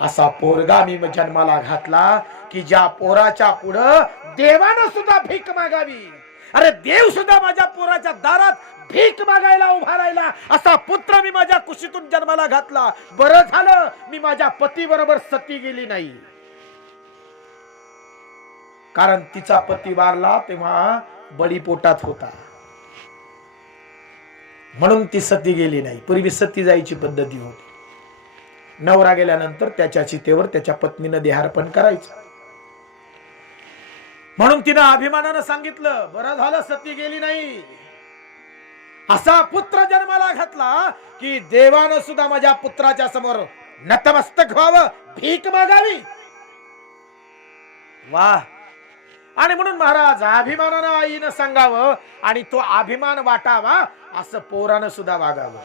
असा पोरगा मी जन्माला घातला की ज्या पोराच्या पुढं देवानं सुद्धा भीक मागावी. अरे देव सुद्धा माझ्या पोराच्या दारात भीक मागायला उभा राहिला. असा पुत्र मी माझ्या कुशीतून जन्माला घातला. बरं झालं मी माझ्या पती बरोबर सती गेली नाही, कारण तिचा पती वारला तेव्हा बळी पोटात होता, म्हणून ती सती गेली नाही. पूर्वी सती जायची पद्धती होती. नवरा गेल्यानंतर त्याच्या चितेवर त्याच्या पत्नीनं देहार्पण करायचं. म्हणून तिनं अभिमानानं सांगितलं, बरं झालं सती गेली नाही. असा पुत्र जन्माला घातला की देवानं सुद्धा माझ्या पुत्राच्या समोर नतमस्तक व्हावं, भीक मागावी. वाह. आणि म्हणून महाराज अभिमानानं आईनं सांगावं आणि तो अभिमान वाटावा, असं पोरानं सुद्धा वागावं.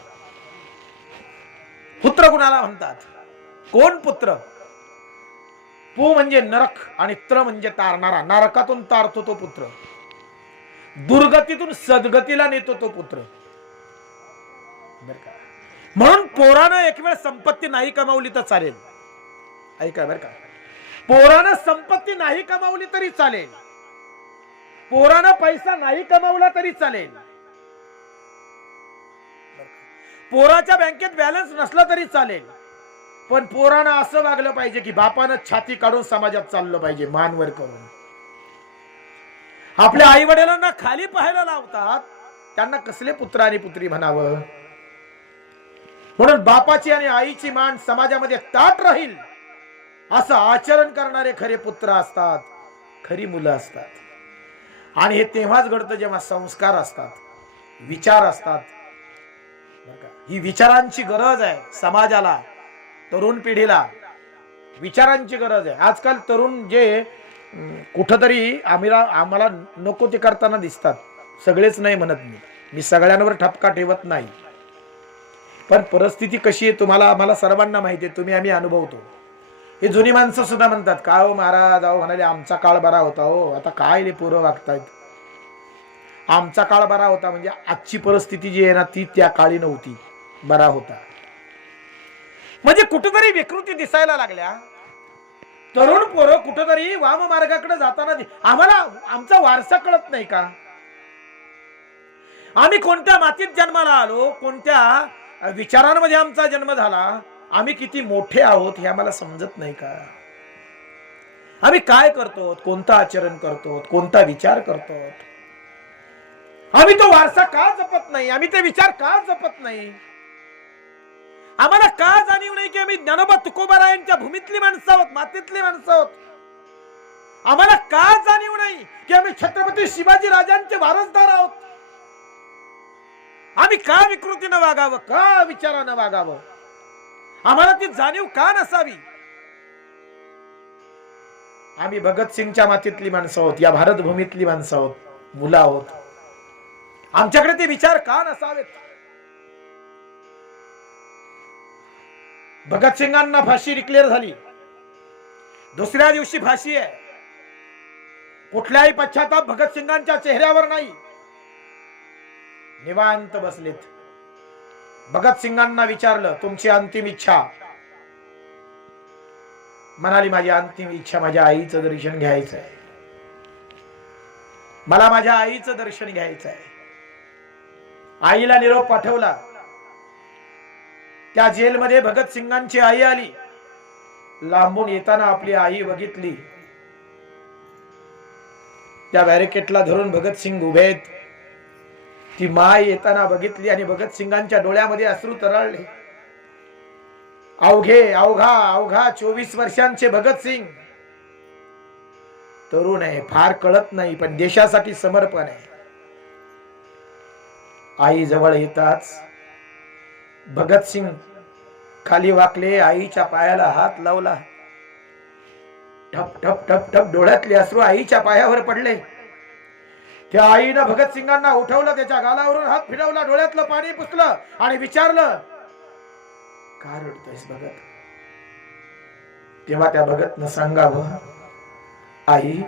पुत्र कुणाला म्हणतात? कोण पुत्र? पू म्हणजे नरक आणि त्र म्हणजे तारणारा. नरकातून तारतो तो पुत्र, दुर्गतीतून सद्गतीला नेतो तो पुत्र. म्हणून पोरानं एक वेळ संपत्ती नाही कमावली तर चालेल. ऐका बर का, पोरानं संपत्ती नाही कमावली तरी चालेल, पोरानं पैसा नाही कमावला तरी चालेल, पोराच्या बँकेत बॅलन्स नसला तरी चालेल, पण पोरानं असं वागलं पाहिजे की बापानं छाती काढून समाजात चाललं पाहिजे, मानवर करून. आपल्या आई वडिलांना खाली पाहायला लावतात, त्यांना कसले पुत्र आणि पुत्री म्हणावं? म्हणून बापाची आणि आईची मान समाजामध्ये ताट राहील असं आचरण करणारे खरे पुत्र असतात, खरी मुलं असतात. आणि हे तेव्हाच घडतं जेव्हा संस्कार असतात, विचार असतात. ही विचारांची गरज आहे समाजाला, तरुण पिढीला विचारांची गरज आहे. आजकाल तरुण जे कुठंतरी आम्हाला नको ते करताना दिसतात. सगळेच नाही म्हणत मी सगळ्यांवर ठपका ठेवत नाही, पण परिस्थिती कशी आहे तुम्हाला आम्हाला सर्वांना माहिती आहे, तुम्ही आम्ही अनुभवतो. हे जुनी माणसं सुद्धा म्हणतात, का हो महाराज, अहो म्हणाले आमचा काळ बरा होता हो, आता काय पोरं वागतायत. आमचा काळ बरा होता म्हणजे आजची परिस्थिती जी आहे ना ती त्या काळी नव्हती, बरा होता. म्हणजे कुठेतरी विकृती दिसायला लागल्या. तरुण पोरं कुठेतरी वाम मार्गाकडे जाताना आम्हाला आमचा वारसा कळत नाही का? आम्ही कोणत्या मातीत जन्माला आलो, कोणत्या विचारांमध्ये आमचा जन्म झाला, आम्ही किती मोठे आहोत हे आम्हाला समजत नाही का? आम्ही काय करतो, कोणतं आचरण करतो, कोणता विचार करतो, आम्ही तो वारसा का जपत नाही, आम्ही ते विचार का जपत नाही? आम्हाला का जाणीव नाही की आम्ही ज्ञानोबा तुकोबारायांच्या भूमीतली माणसं आहोत, मातीतली माणसं आहोत? आम्हाला का जाणीव नाही की आम्ही छत्रपती शिवाजी राजांचे वारसदार आहोत? आम्ही का विकृतीनं वागावं, का विचारानं वागावं? आम्हाला ती जाणीव का नसावी? आम्ही भगतसिंगच्या मातीतली माणसं आहोत, या भारत भूमीतली माणसं आहोत, मुलं आहोत. आमच्याकडे ते विचार का नसावेत? भगतसिंगांना फाशी डिक्लेअर झाली, दुसऱ्या दिवशी फाशी आहे. कुठल्याही पश्चाताप भगतसिंगांच्या चेहऱ्यावर नाही, निवांत बसलेत. भगतसिंगांना विचारलं, तुमची अंतिम इच्छा? म्हणाली, माझी अंतिम इच्छा माझ्या आईचं दर्शन घ्यायचं आहे, मला माझ्या आईचं दर्शन घ्यायचं आहे. आईला निरोप पाठवला. त्या जेलमध्ये भगतसिंगांची आई आली. लांबून येताना आपली आई बघितली. त्या बॅरिकेडला धरून भगतसिंग उभे आहेत. ती माय येताना बघितली आणि भगतसिंगांच्या डोळ्यामध्ये अश्रू तरळले. अवघा 24 वर्षांचे भगतसिंग, तरुण आहे, फार कळत नाही, पण देशासाठी समर्पण आहे. आई जवळ येताच भगतसिंग खाली वाकले, आईच्या पायाला हात लावला. ठप ठप ठप ठप डोळ्यातले अश्रू आईच्या पायावर पडले. त्या आईनं भगतसिंगांना उठवलं, त्याच्या गालावरून हात फिरवला, डोळ्यातलं पाणी पुसलं आणि विचारलं, का रडतोयस भगत? तेव्हा त्या भगतनं सांगावं, आई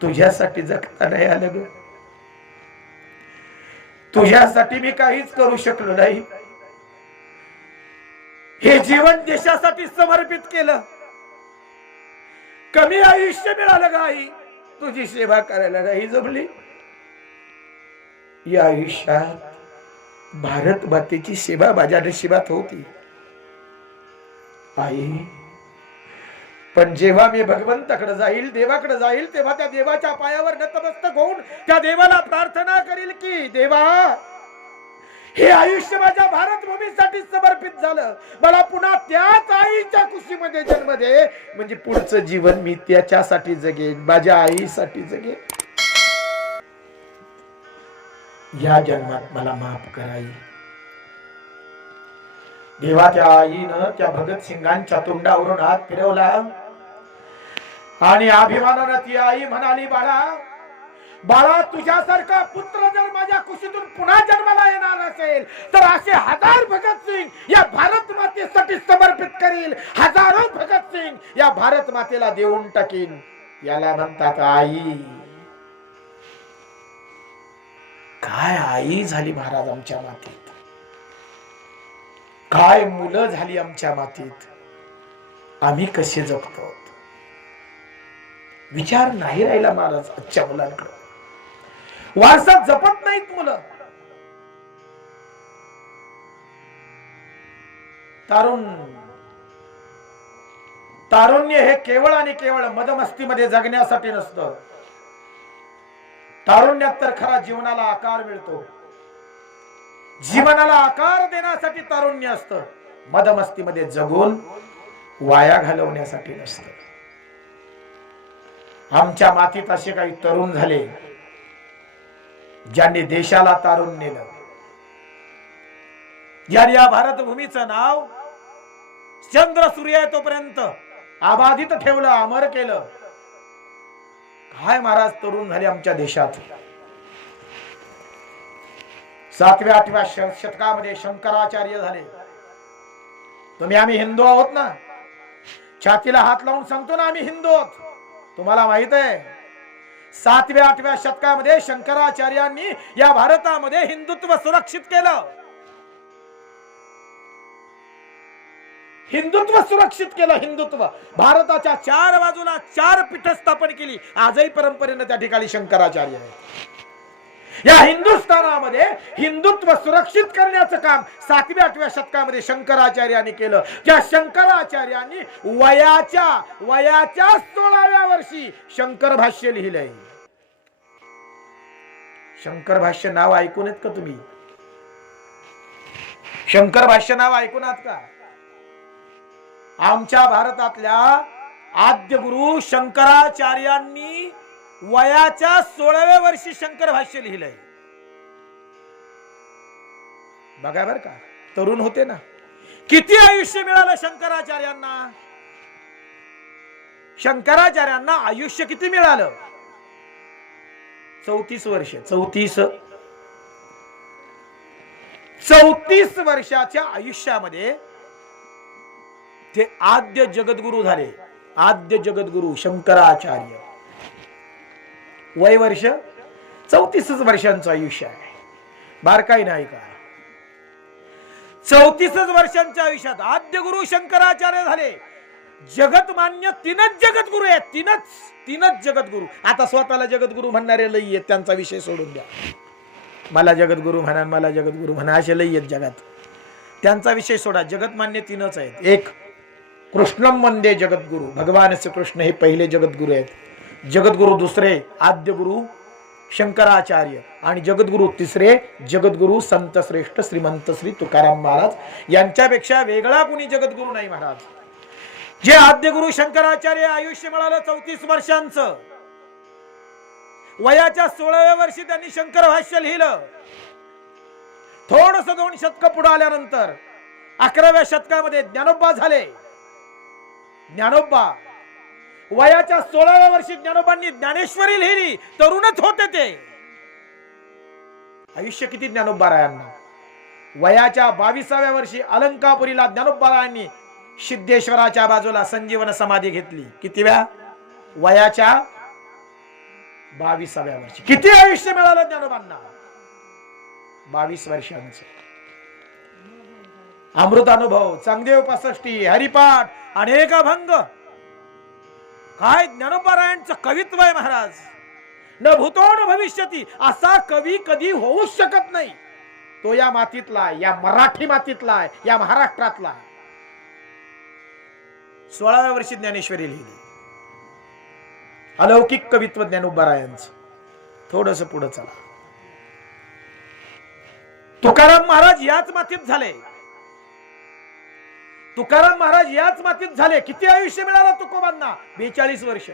तुझ्यासाठी जगता नाही आलं ग, तुझ्यासाठी मी काहीच करू शकलो नाही, हे जीवन देशासाठी समर्पित केलं, कमी आयुष्य मिळालं ग आई, तुझी सेवा करायला नाही जमली. या आयुष्यात भारत मातेची सेवा माझ्या नशिबात होती आई, पण जेव्हा मी भगवंताकडे जाईल, देवाकडे जाईल, तेव्हा त्या देवाच्या पायावर नतमस्तक होऊन त्या देवाला प्रार्थना करील की देवा, हे आयुष्य माझ्या भारत भूमीसाठी समर्पित झालं, मला पुन्हा त्याच आईच्या कुशीमध्ये जन्म दे, म्हणजे पुढचं जीवन मी त्याच्यासाठी जगेन, माझ्या आईसाठी जगेन. या जन्मात मला माफ कराई. देवा त्या आईनं त्या भगतसिंगांच्या तोंडावरून हात फिरवला आणि अभिमानानं ती आई म्हणाली, बाळा बाळा, तुझ्यासारखा पुत्र जर माझ्या कुशीतून पुन्हा जन्माला येणार असेल तर असे हजार भगतसिंग या भारत मातेसाठी समर्पित करील, हजारो भगतसिंग या भारत मातेला देऊन टाकीन. याला म्हणतात आई. काय आई झाली महाराज आमच्या मातीत, काय मुलं झाली आमच्या मातीत. आम्ही कसे जगतो विचार नाही राहिला महाराज आजच्या मुलांकडे. वारसा जपत नाहीत मुलं. तारुण्य हे केवळ आणि केवळ मदमस्तीमध्ये जगण्यासाठी नसतं. तारुण्यात तर खरा जीवनाला आकार मिळतो. जीवनाला आकार देण्यासाठी तारुण्य असतं, मदमस्तीमध्ये जगून वाया घालवण्यासाठी नसतं. आमच्या मातीत असे काही तरुण झाले ज्यांनी देशाला तारून नेलं, ज्यांनी या भारतभूमीचं नाव चंद्र सूर्य आहे तोपर्यंत आबाधित ठेवलं, अमर केलं. काय महाराज तरुण झाले आमच्या देशात. 7व्या 8व्या शतकामध्ये शंकराचार्य झाले. तुम्ही आम्ही हिंदू आहोत ना, छातीला हात लावून सांगतो ना आम्ही हिंदू आहोत. तुम्हाला माहित आहे 7व्या 8व्या शतकामध्ये शंकराचार्यांनी या भारतामध्ये हिंदुत्व सुरक्षित केलं. हिंदुत्व सुरक्षित केलं. हिंदुत्व भारताच्या 4 बाजूला 4 पीठ स्थापन केली. आजही परंपरेनं त्या ठिकाणी शंकराचार्य आहे. या हिंदुस्थानामध्ये हिंदुत्व सुरक्षित करण्याचं काम 7व्या 8व्या शतकामध्ये शंकराचार्यांनी केलं. ज्या शंकराचार्यांनी वयाच्या 16व्या वर्षी शंकर भाष्य लिहिलंय. शंकर भाष्य नाव ऐकून आहेत का तुम्ही? शंकर भाष्य नाव ऐकून आहात का? आमच्या भारतातल्या आद्य गुरु शंकराचार्यांनी वयाच्या 16व्या वर्षी शंकर भाष्य लिहिलंय. बघा बर का, तरुण होते ना. किती आयुष्य मिळालं शंकराचार्यांना? शंकराचार्यांना आयुष्य किती मिळालं? 34 वर्ष. 34 वर्षाच्या आयुष्यामध्ये ते आद्य जगद्गुरु झाले. आद्य जगद्गुरु शंकराचार्य. वय वर्ष 34 वर्षांचं आयुष्य आहे. बारकाई नाही का? 34 वर्षांच्या आयुष्यात आद्य गुरु शंकराचार्य झाले. जगतमान्य 3च जगद्गुरु आहेत. तीनच जगद्गुरु. आता स्वतःला जगद्गुरु म्हणणारे लई आहेत, त्यांचा विषय सोडून द्या. मला जगद्गुरु म्हणा, मला जगद्गुरु म्हणा, असे लई आहेत जगात. त्यांचा विषय सोडा. जगतमान्य 3च आहेत. एक कृष्णम वंदे जगद्गुरु, भगवान श्री कृष्ण हे पहिले जगद्गुरु आहेत. जगद्गुरु दुसरे आद्य गुरु शंकराचार्य आणि जगद्गुरु तिसरे जगद्गुरु संत श्रेष्ठ श्रीमंत श्री तुकाराम महाराज. यांच्यापेक्षा वेगळा कुणी जगद्गुरु नाही महाराज. जे आद्य गुरु शंकराचार्य आयुष्य मिळालं 34 वर्षांचं. वयाच्या 16व्या वर्षी त्यांनी शंकर भाष्य लिहिलं. थोडस 2 शतक पुढे आल्यानंतर 11व्या शतकामध्ये ज्ञानोबा झाले. ज्ञानोबा वयाच्या 16व्या वर्षी ज्ञानोबांनी ज्ञानेश्वरी लिहिली. तरुणच होते ते. आयुष्य किती ज्ञानोबारायांना. वयाच्या 22व्या वर्षी अलंकापुरीला ज्ञानोबारायांनी सिद्धेश्वराच्या बाजूला संजीवन समाधी घेतली. कितीव्या? वयाच्या 22व्या वर्षी. किती आयुष्य मिळालं ज्ञानोबांना? 22 वर्षांचं. अमृतानुभव, चांगदेव 65, हरिपाठ, अनेक अभंग. काय ज्ञानोबारायांचं कवित्व आहे महाराज. न भूतो न भविष्यती असा कवी कधी होऊ शकत नाही. तो या मातीतला, या मराठी मातीतला आहे, या महाराष्ट्रातला आहे. 16व्या वर्षी ज्ञानेश्वरी लिहिली. अलौकिक कवित्व ज्ञानोबारायांचं. थोडस पुढे चला. तुकाराम महाराज याच मातीत झाले. तुकाराम महाराज याच मातीत झाले. किती आयुष्य मिळालं तुकोबांना? 42 वर्ष.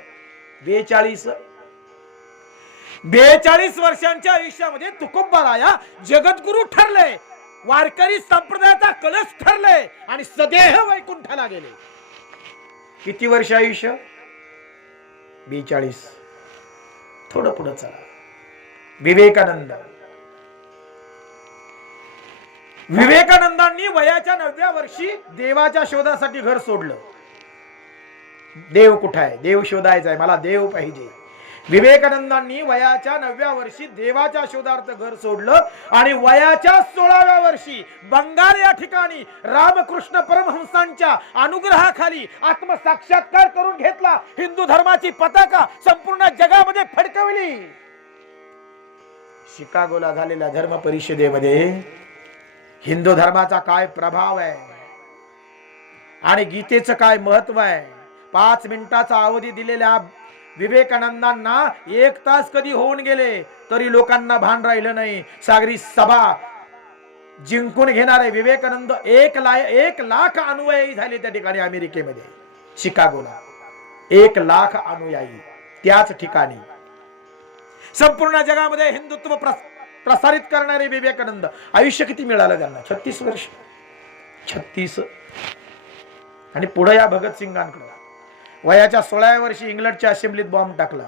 42 वर्षांच्या आयुष्यामध्ये तुकोबाराया जगद्गुरु ठरले, वारकरी संप्रदायाचा कलश ठरले आणि सदेह वैकुंठाला गेले. किती वर्ष आयुष्य? 42. थोडं पुढे चला. विवेकानंद. विवेकानंदांनी वयाच्या 9व्या वर्षी देवाच्या शोधासाठी घर सोडलं. देव कुठं आहे, देव शोधायचा आहे, मला देव पाहिजे. विवेकानंदांनी वयाच्या 9व्या वर्षी देवाच्या शोधार्थ घर सोडलं आणि वयाच्या 16व्या वर्षी बंगाल या ठिकाणी रामकृष्ण परमहंसांच्या अनुग्रहाखाली आत्मसाक्षात्कार करून घेतला. हिंदू धर्माची पताका संपूर्ण जगामध्ये फडकवली. शिकागोला झालेल्या धर्म परिषदेमध्ये हिंदू धर्माचा काय प्रभाव आहे आणि गीतेचं काय महत्व आहे. 5 मिनिटाचा अवधी दिलेल्या विवेकानंदांना 1 तास कधी होऊन गेले तरी लोकांना भान राहिलं नाही. सागरी सभा जिंकून घेणारे विवेकानंद 1 लाख अनुयायी झाले त्या ठिकाणी अमेरिकेमध्ये शिकागोला. 1 लाख अनुयायी त्याच ठिकाणी. संपूर्ण जगामध्ये हिंदुत्व प्रसारित करणारे विवेकानंद. आयुष्य किती मिळालं त्यांना? 36 वर्ष. 36. आणि पुढे या भगतसिंगांकडे वयाच्या 16व्या वर्षी इंग्लंडच्या असेंब्लीत बॉम्ब टाकला.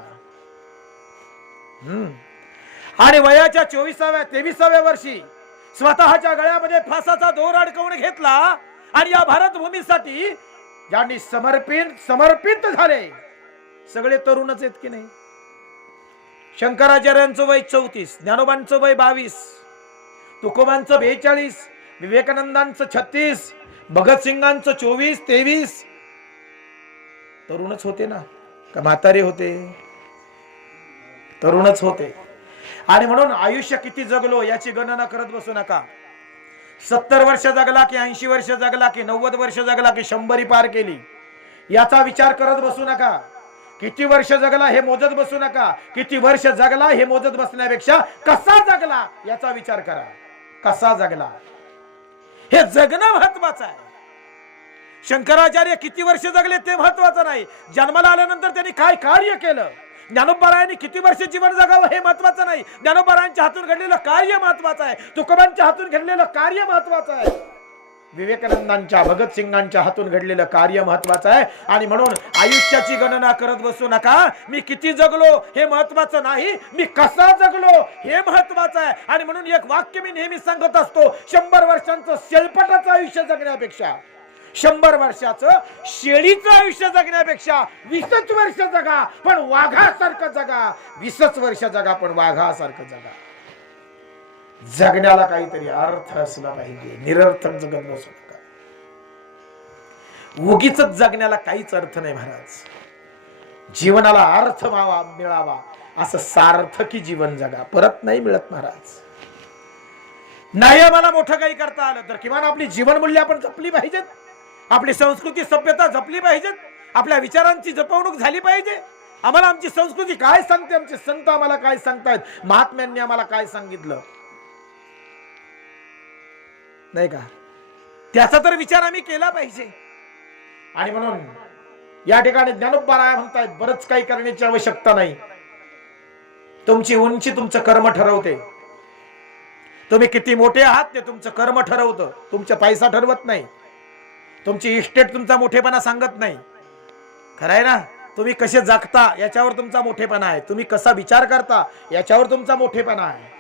आणि वयाच्या 23व्या वर्षी स्वतःच्या गळ्यामध्ये फासाचा दोर अडकवून घेतला. आणि या भारत भूमीसाठी ज्यांनी समर्पित झाले सगळे तरुणच आहेत की नाही. शंकराचार्यांचं वय 34, ज्ञानोबांचं वय 22, तुकोबांचं 42, विवेकानंदांचं 36, भगतसिंगांचं 24-23. तरुणच होते ना का म्हातारे होते? तरुणच होते. आणि म्हणून आयुष्य किती जगलो याची गणना करत बसू नका. 70 वर्ष जगला की 80 वर्ष जगला की 90 वर्ष जगला की 100 पार केली याचा विचार करत बसू नका. किती वर्ष जगला हे मोजत बसू नका. किती वर्ष जगला हे मोजत बसण्यापेक्षा कसा जगला याचा विचार करा. कसा जगला हे जगणं महत्वाचं आहे. शंकराचार्य किती वर्ष जगले ते महत्वाचं नाही, जन्माला आल्यानंतर त्यांनी काय कार्य केलं. ज्ञानोबारायांनी किती वर्ष जीवन जगावं हे महत्वाचं नाही, ज्ञानोबारायांच्या हातून घडलेलं कार्य महत्वाचं आहे. तुकोबांच्या हातून घडलेलं कार्य महत्वाचं आहे. विवेकानंदांच्या भगतसिंगांच्या हातून घडलेलं कार्य महत्वाचं आहे. आणि म्हणून आयुष्याची गणना करत बसू नका. मी किती जगलो हे महत्वाचं नाही, मी कसा जगलो हे महत्वाचं आहे. आणि म्हणून एक वाक्य मी नेहमी सांगत असतो, 100 वर्षांचं शेलपटाचं आयुष्य जगण्यापेक्षा 100 वर्षाचं शेळीचं आयुष्य जगण्यापेक्षा 20 वर्ष जगा पण वाघासारखं जगा. 20 वर्ष जगा पण वाघासारखं जगा. जगण्याला काहीतरी अर्थ असला पाहिजे. निरर्थक जगत बसू नका. उगीच जगण्याला काहीच अर्थ नाही महाराज. जीवनाला अर्थ मिळावा असं सार्थकी जीवन जगा. परत नाही मिळत महाराज. नाही आम्हाला मोठं काही करता आलं तर किमान आपली जीवनमूल्य आपण जपली पाहिजेत. आपली संस्कृती सभ्यता जपली पाहिजेत. आपल्या विचारांची जपवणूक झाली पाहिजे. आम्हाला आमची संस्कृती काय सांगते, आमचे संत आम्हाला काय सांगतायत, महात्म्यांनी आम्हाला काय सांगितलं नाही का, त्याचा तर विचार आम्ही केला पाहिजे. आणि म्हणून या ठिकाणी ज्ञानोबा म्हणतायत बरंच काही करण्याची आवश्यकता नाही. तुमची उंची तुमचं कर्म ठरवते. तुम्ही किती मोठे आहात ते तुमचं कर्म ठरवतं, तुमचा पैसा ठरवत नाही. तुमची इस्टेट तुमचा मोठेपणा सांगत नाही. खरं आहे ना. तुम्ही कसे जगता याच्यावर तुमचा मोठेपणा आहे. तुम्ही कसा विचार करता याच्यावर तुमचा मोठेपणा आहे.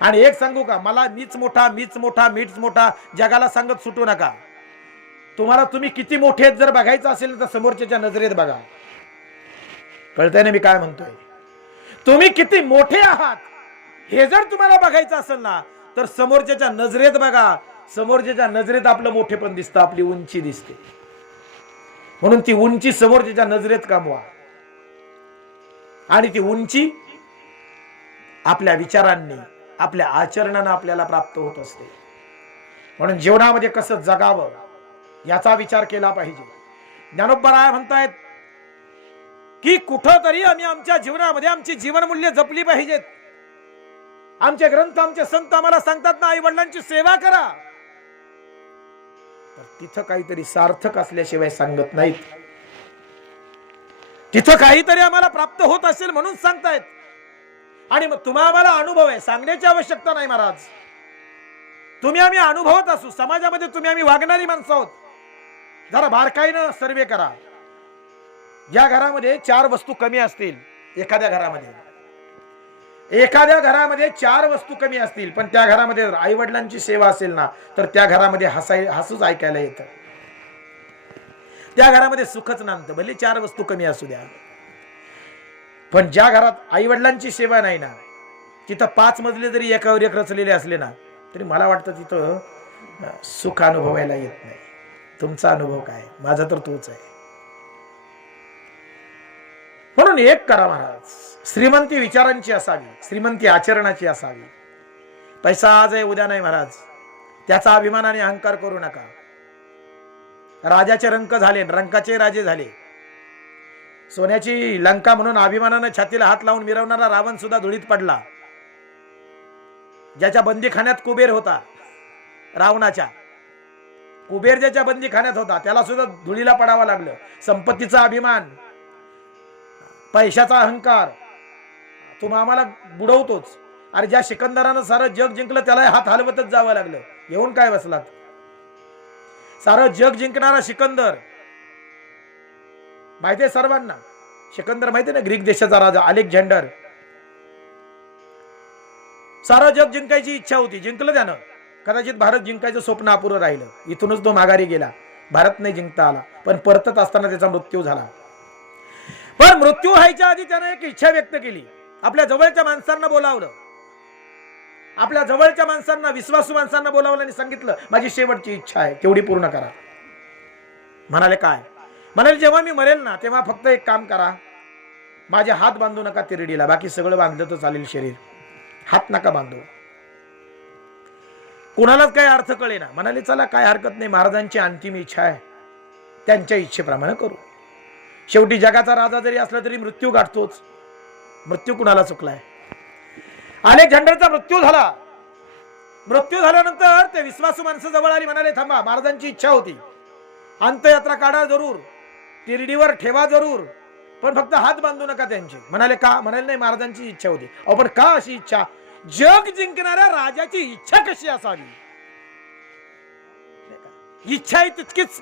आणि एक सांगू का, मला मीच मोठा मीच मोठा मीच मोठा जगाला सांगत सुटू नका. तुम्हाला तुम्ही किती मोठे आहेत जर बघायचं असेल तर समोरच्याच्या नजरेत बघा. कळतंय ना मी काय म्हणतोय? तुम्ही किती मोठे आहात हे जर तुम्हाला बघायचं असेल ना तर समोरच्याच्या नजरेत बघा. समोरच्याच्या नजरेत आपलं मोठेपण दिसतं, आपली उंची दिसते. म्हणून ती उंची समोरच्याच्या नजरेत कामवा. आणि ती उंची आपल्या विचारांनी आपल्या आचरणाने आपल्याला प्राप्त होत असते. म्हणून जीवनामध्ये कसं जगावं याचा विचार केला पाहिजे. ज्ञानोबा म्हणतायत की कुठंतरी आम्ही आमच्या जीवनामध्ये आमची जीवनमूल्य जपली पाहिजेत. आमचे ग्रंथ आमचे संत आम्हाला सांगतात ना, आई वडिलांची सेवा करा. तर तिथं काहीतरी सार्थक असल्याशिवाय सांगत नाहीत. तिथं काहीतरी आम्हाला प्राप्त होत असेल म्हणून सांगतायत. आणि मग तुम्हाला अनुभव आहे, सांगण्याची आवश्यकता नाही महाराज. तुम्ही आम्ही अनुभवत असू, समाजामध्ये तुम्ही आम्ही वागणारी माणसं आहोत. जरा बारकाईनं सर्वे करा. ज्या घरामध्ये 4 वस्तू कमी असतील एखाद्या घरामध्ये, एखाद्या घरामध्ये 4 वस्तू कमी असतील पण त्या घरामध्ये आई वडिलांची सेवा असेल ना तर त्या घरामध्ये हसूच ऐकायला येतं. त्या घरामध्ये सुखच नांदतं, भले 4 वस्तू कमी असू द्या. पण ज्या घरात आई वडिलांची सेवा नाही ना, तिथं 5 मजले जरी एकावर एक रचलेले असले ना तरी मला वाटतं तिथं सुख अनुभवायला येत नाही. तुमचा अनुभव काय? माझा तर तोच आहे. म्हणून एक करा महाराज, श्रीमंती विचारांची असावी, श्रीमंती आचरणाची असावी. पैसा आज आहे उद्या नाही महाराज, त्याचा अभिमानाने अहंकार करू नका. राजाचे रंक झाले, रंकाचे राजे झाले. सोन्याची लंका म्हणून अभिमानानं छातीला हात लावून मिरवणारा रावण सुद्धा धुळीत पडला. ज्याच्या बंदीखान्यात कुबेर होता, रावणाच्या कुबेर ज्याच्या बंदीखान्यात होता त्याला सुद्धा धुळीला पडावं लागलं. संपत्तीचा अभिमान, पैशाचा अहंकार, तू आम्हाला बुडवतोच. अरे ज्या सिकंदरानं सारं जग जिंकलं त्याला हात हलवतच जावं लागलं. येऊन काय बसलात? सारं जग जिंकणारा सिकंदर माहितीये सर्वांना. सिकंदर माहितीये ना, ग्रीक देशाचा राजा अलेक्झांडर. सारं जग जिंकायची इच्छा होती, जिंकलं त्यानं. कदाचित भारत जिंकायचं स्वप्न अपुरं राहिलं, इथूनच तो माघारी गेला, भारत नाही जिंकता आला. पण परतत असताना त्याचा मृत्यू झाला. पण मृत्यू व्हायच्या आधी त्याने एक इच्छा व्यक्त केली. आपल्या जवळच्या माणसांना बोलावलं, आपल्या जवळच्या माणसांना, विश्वासू माणसांना बोलावलं आणि सांगितलं माझी शेवटची इच्छा आहे, तेवढी पूर्ण करा. म्हणाले काय? म्हणाले जेव्हा मी मरेल ना तेव्हा फक्त एक काम करा, माझे हात बांधू नका तिरडीला, बाकी सगळं बांधलं तर चालेल, शरीर हात नका बांधू. कुणालाच काही अर्थ कळे ना. म्हणाले चला काय हरकत नाही, महाराजांची अंतिम इच्छा आहे, त्यांच्या इच्छेप्रमाणे करू. शेवटी जगाचा राजा जरी असला तरी मृत्यू गाठतोच. मृत्यू कुणाला चुकलाय? अलेक्झांडरचा मृत्यू झाला. मृत्यू झाल्यानंतर ते विश्वासू माणसं जवळ आली, म्हणाले थांबा, महाराजांची इच्छा होती, अंत्ययात्रा काढा जरूर, तिरडीवर ठेवा जरूर, पण फक्त हात बांधू नका त्यांचे. म्हणाले का? म्हणाले नाही, महाराजांची इच्छा होती. अहो पण का अशी इच्छा? जग जिंकणाऱ्या राजाची इच्छा कशी असावी? इच्छा ही तितकीच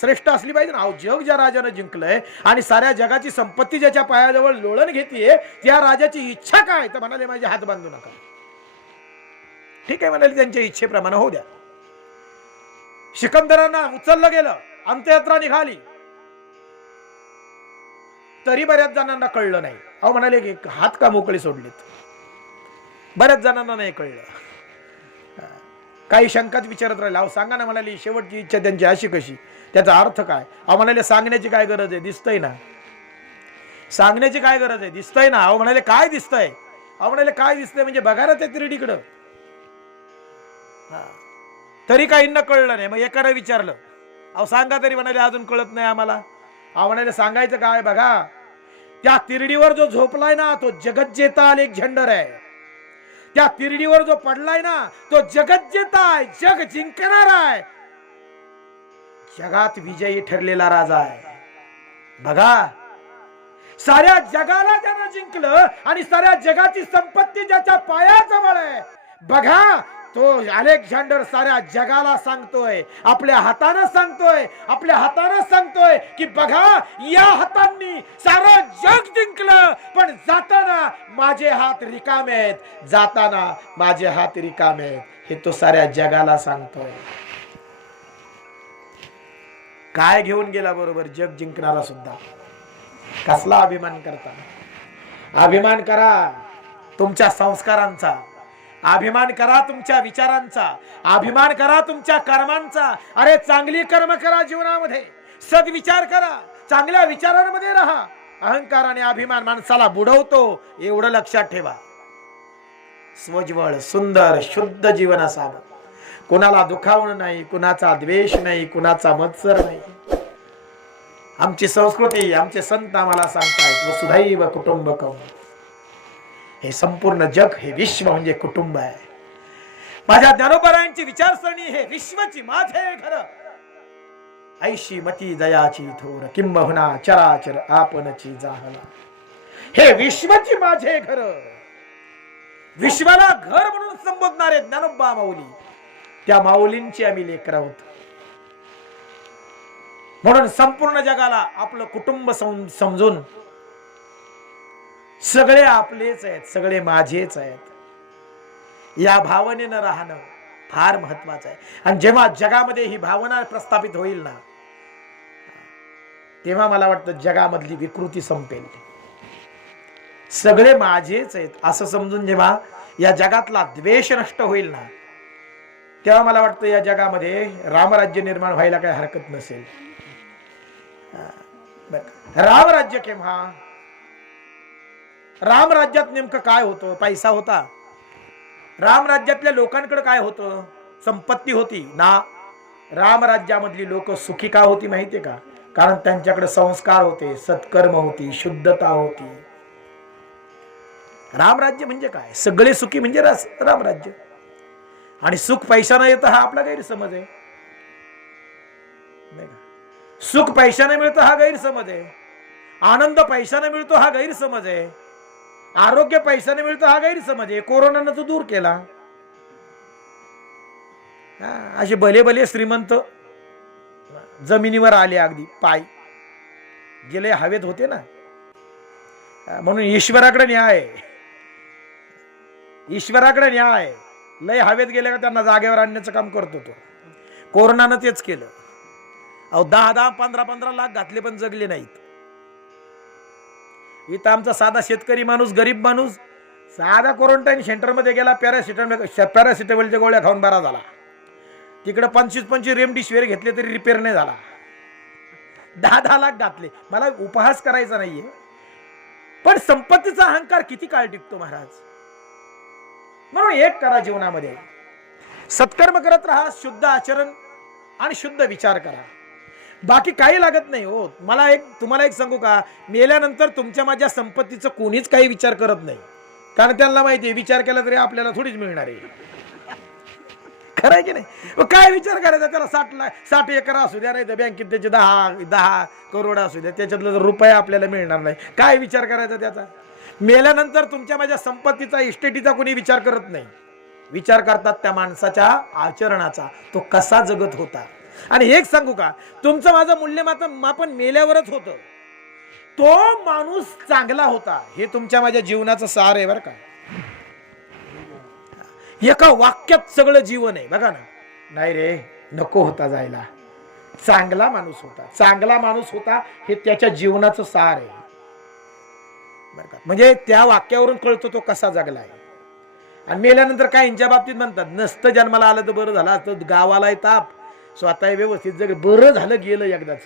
श्रेष्ठ असली पाहिजे ना. अहो जग ज्या राजानं जिंकलंय आणि साऱ्या जगाची संपत्ती ज्याच्या पायाजवळ लोळण घेतीये, त्या राजाची इच्छा काय? तर म्हणाले माझे हात बांधू नका. ठीक आहे म्हणाले, त्यांच्या इच्छेप्रमाणे होऊ द्या. सिकंदरांना उचललं गेलं, अंत्ययात्रा निघाली, तरी बऱ्याच जणांना कळलं नाही. अहो म्हणाले की हात का मोकळे सोडलेत? बऱ्याच जणांना नाही कळलं. काही शंकाच विचारत राहिले. अहो सांगा ना, म्हणाली शेवटची इच्छा त्यांची अशी कशी, त्याचा अर्थ काय? अहो म्हणाले सांगण्याची काय गरज आहे, दिसतंय ना. सांगण्याची काय गरज आहे, दिसतंय ना. अहो म्हणाले काय दिसतंय? अहो म्हणाले काय दिसतंय म्हणजे बघा ना त्या तिरडीकडं. तरी काहींना कळलं नाही. मग एकाला विचारलं, अहो सांगा तरी. म्हणाले अजून कळत नाही आम्हाला. अहो म्हणाले सांगायचं काय? बघा त्या तिरडीवर जो झोपलाय ना तो जगज्जेता अलेक्झांडर आहे. त्या तिरडीवर जो पडलाय ना तो जगज्जेता आहे, जग जिंकणारा आहे, जगात विजयी ठरलेला राजा आहे. बघा साऱ्या जगाला त्यानं जिंकलं आणि साऱ्या जगाची संपत्ती ज्याच्या पायाजवळ आहे. बघा तो अलेक्झांडर साऱ्या जगाला सांगतोय, आपल्या हाताने सांगतोय, आपल्या हाताने सांगतोय की बघा या हातांनी सारं जग जिंकलं, पण जाताना माझे हात रिकामे आहेत, जाताना माझे हात रिकामे आहेत, हे तो साऱ्या जगाला सांगतोय. काय घेऊन गेला बरोबर? जग जिंकणारा सुद्धा. कसला अभिमान करता? अभिमान करा तुमच्या संस्कारांचा, अभिमान करा तुमच्या विचारांचा, अभिमान करा तुमच्या कर्मांचा. अरे चांगली कर्म करा जीवनामध्ये, सद्विचार करा, चांगल्या विचारांमध्ये राहा. अहंकार आणि अभिमान माणसाला बुडवतो, एवढं लक्षात ठेवा. स्वज्वळ सुंदर शुद्ध जीवन असावं, कुणाला दुखावणं नाही, कुणाचा द्वेष नाही, कुणाचा मत्सर नाही. आमची संस्कृती, आमचे संत आम्हाला सांगतायत वसुधैव कुटुंबकम. हे संपूर्ण जग, हे विश्व म्हणजे कुटुंब आहे. माझ्या ज्ञानोबरायांची विचारसरणी हे विश्वची माझे घर. ऐशी मती दयाची थोर, किंबहुना चराचर आपणची जाहला. हे विश्वची माझे घर. विश्वाला घर म्हणून संबोधणारे ज्ञानोबा माऊली, त्या माऊलींची आम्ही लेकर आहोत. म्हणून संपूर्ण जगाला आपलं कुटुंब समजून सगळे आपलेच आहेत, सगळे माझेच आहेत, या भावनेनं राहणं फार महत्वाचं आहे. आणि जेव्हा जगामध्ये ही भावना प्रस्थापित होईल ना, तेव्हा मला वाटतं जगामधली विकृती संपेल. सगळे माझेच आहेत असं समजून जेव्हा या जगातला द्वेष नष्ट होईल ना, तेव्हा मला वाटतं या जगामध्ये रामराज्य निर्माण व्हायला काही हरकत नसेल. रामराज्य केव्हा? रामराज्यात नेमकं काय होतं? पैसा होता. रामराज्यातल्या लोकांकडे काय होतं? संपत्ती होती ना. रामराज्यामधली लोक सुखी का होती माहितीये का? कारण त्यांच्याकडे संस्कार होते, सत्कर्म होती, शुद्धता होती. रामराज्य म्हणजे काय? सगळे सुखी म्हणजे रामराज्य. आणि सुख पैशाने येतं हा आपला गैरसमज आहे. सुख पैशाने मिळतं हा गैरसमज आहे. आनंद पैशाने मिळतो हा गैरसमज आहे. आरोग्य पैशाने मिळतं हा गैरसमज आहे. कोरोनानं तो दूर केला. असे भले भले श्रीमंत जमिनीवर आले, अगदी पाय गेले, हवेत होते ना. म्हणून ईश्वराकडे न्याय, ईश्वराकडे न्याय. लय हवेत गेले का त्यांना जागेवर आणण्याचं काम करतो तो. कोरोनानं तेच केलं. अहो 10-10, 15-15 लाख घातले पण जगले नाहीत. इथं आमचा साधा शेतकरी माणूस, गरीब माणूस साधा क्वारंटाईन सेंटर मध्ये गेला, पॅरासिटामॉलच्या गोळ्या खाऊन बरा झाला. तिकडे 25-25 रेमडेसिवीर घेतले तरी रिपेअर नाही झाला. 10-10 लाख घातले. मला उपहास करायचा नाहीये, पण संपत्तीचा अहंकार किती काळ टिकतो महाराज. म्हणून एक करा जीवनामध्ये, सत्कर्म करत राहा, शुद्ध आचरण आणि शुद्ध विचार करा. बाकी काही लागत नाही हो. तुम्हाला एक सांगू का, मेल्यानंतर तुमच्या माझ्या संपत्तीचं कोणीच काही विचार करत नाही. कारण त्यांना माहिती आहे विचार केला तरी आपल्याला थोडीच मिळणार आहे. खरं आहे की नाही? काय विचार करायचा त्याला? 60 एकर असू द्या, नाही तर बँकेत त्याचे 10 करोड असू द्या, त्याच्यातलं रुपया आपल्याला मिळणार नाही. काय विचार करायचा त्याचा? मेल्यानंतर तुमच्या माझ्या संपत्तीचा, इस्टेटीचा कोणी विचार करत नाही. विचार करतात त्या माणसाच्या आचरणाचा, तो कसा जगत होता. आणि एक सांगू का, तुमचं माझं मूल्यमापन मेल्यावरच होतं. तो माणूस चांगला होता हे तुमच्या माझ्या जीवनाचं सार आहे बरं का. एका वाक्यात सगळं जीवन आहे बघा ना. नाही रे, नको होता जायला, चांगला माणूस होता, चांगला माणूस होता हे त्याच्या जीवनाचं सार आहे बरं का. म्हणजे त्या वाक्यावरून कळतो तो कसा जगलाय. आणि मेल्यानंतर काय यांच्या बाबतीत म्हणतात, नसतं जन्माला आलं तर बरं झालं असतं, गावाला ताप, स्वतः व्यवस्थित जग, बरं झालं गेलं एकदाच.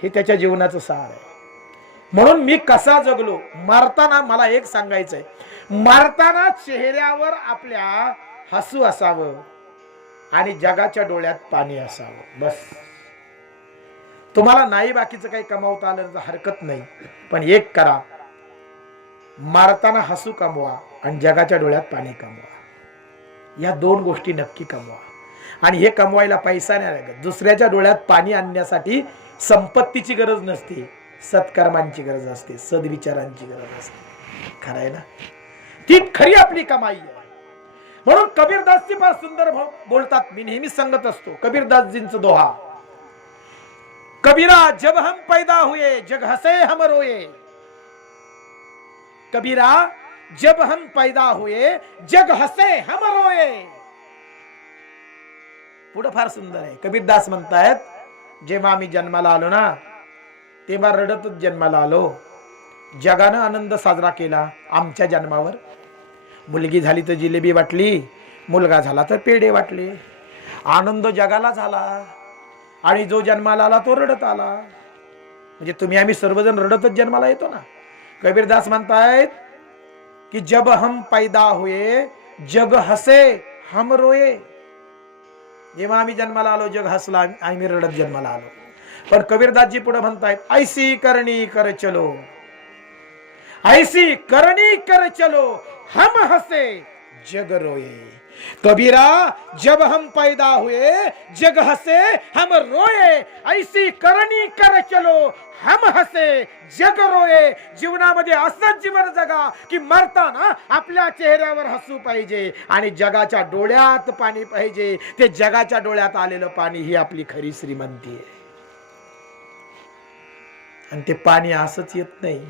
हे त्याच्या जीवनाचं सार आहे. म्हणून मी कसा जगलो, मारताना मला एक सांगायचंय, मारताना चेहऱ्यावर आपल्या हसू असावं आणि जगाच्या डोळ्यात पाणी असावं. बस. तुम्हाला नाही बाकीचं काही कमावता आलं तर हरकत नाही, पण एक करा, मारताना हसू कमवा आणि जगाच्या डोळ्यात पाणी कमवा. या 2 गोष्टी नक्की कमवा. आणि हे कमवायला पैसा नाही लागत. दुसऱ्याच्या डोळ्यात पाणी आणण्यासाठी संपत्तीची गरज नसते, सत्कर्मांची गरज असते, सद्विचारांची गरज असते. खरं आहे ना? ती खरी आपली कमाई आहे. म्हणून कबीरदासजी फार सुंदर बोलतात. मी नेहमी सांगत असतो कबीरदासजींचा दोहा, कबीरा जब हम पैदा हुए जग हसे हम रोए. कबीरा जब हम पैदा हुए जग हसे हम रोए. पुढे फार सुंदर आहे. कबीरदास म्हणतायत, जेव्हा आम्ही जन्माला आलो ना, तेव्हा रडतच जन्माला आलो. जगानं आनंद साजरा केला आमच्या जन्मावर. मुलगी झाली तर जिलेबी वाटली, मुलगा झाला तर पेढे वाटले. आनंद जगाला झाला आणि जो जन्माला आला तो रडत आला. म्हणजे तुम्ही आम्ही सर्वजण रडतच जन्माला येतो ना. कबीरदास म्हणतायत की जब हम पैदा हुए जग हसे हम रोए. जेव्हा आम्ही जन्माला आलो जग हसला, आम्ही रडत जन्माला आलो. पण कबीरदासजी पुढे म्हणतायत, ऐसी करणी कर चलो, ऐसी करणी कर चलो हम हसे जग रोए. कबीरा जब हम पैदा हुए जग हसे हम रोए, ऐसी करणी कर चलो हम हसे जग रोए. जीवनामध्ये असंच जीवन जगा की मरताना आपल्या चेहऱ्यावर हसू पाहिजे आणि जगाच्या डोळ्यात पाणी पाहिजे. ते जगाच्या डोळ्यात आलेलं पाणी ही आपली खरी श्रीमंती आहे. आणि ते पाणी असंच येत नाही,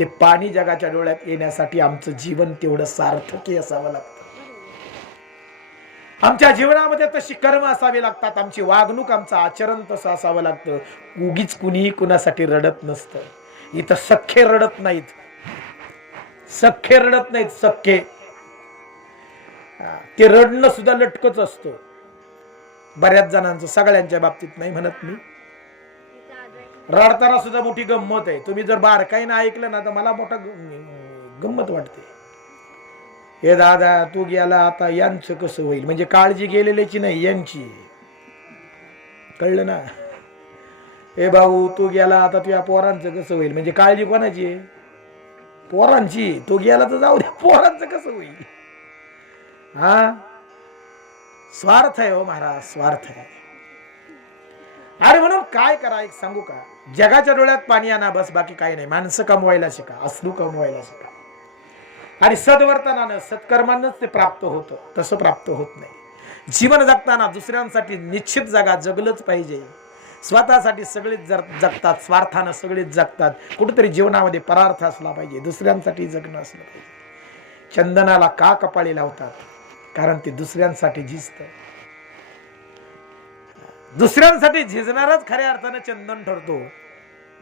ते पाणी जगाच्या डोळ्यात येण्यासाठी आमचं जीवन तेवढं सार्थकी असावं लागतं. आमच्या जीवनामध्ये तशी कर्म असावी लागतात, आमची वागणूक, आमचं आचरण तसं असावं लागतं. उगीच कुणीही कुणासाठी रडत नसतं. इथं सख्खे रडत नाहीत, सख्खे रडत नाहीत, सख्खे. ते रडणं सुद्धा लटकच असतं बऱ्याच जणांचं, सगळ्यांच्या बाबतीत नाही म्हणत मी. रडताना सुद्धा मोठी गंमत आहे. तुम्ही जर बारकाईनं ऐकलं ना तर मला मोठा गंमत वाटते. हे दादा तू गेला आता यांचं कसं होईल, म्हणजे काळजी गेलेल्याची नाही यांची, कळलं ना. हे भाऊ तू गेला आता तुझ्या पोरांचं कसं होईल, म्हणजे काळजी कोणाची आहे, पोरांची. तो गेला तर जाऊ द्या, पोरांचं कसं होईल. हा स्वार्थ आहे हो महाराज, स्वार्थ आहे. अरे म्हणून काय करा एक सांगू का, जगाच्या डोळ्यात पाणी आणा बस, बाकी काही नाही. माणसं कमवायला शिका, अश्रू कमवायला शिका, आणि सद्वर्तनानं सत्कर्मांनाच ते प्राप्त होतं, तसं प्राप्त होत नाही. जीवन जगताना दुसऱ्यांसाठी निश्चित जगा, जगलंच पाहिजे. स्वतःसाठी सगळेच जगतात, स्वार्थानं सगळेच जगतात. कुठेतरी जीवनामध्ये परार्थ असला पाहिजे, दुसऱ्यांसाठी जगणं असलं पाहिजे. चंदनाला का कपाळी लावतात, कारण ते दुसऱ्यांसाठी झिजतं. दुसऱ्यांसाठी झिजणारच खऱ्या अर्थानं चंदन ठरतो.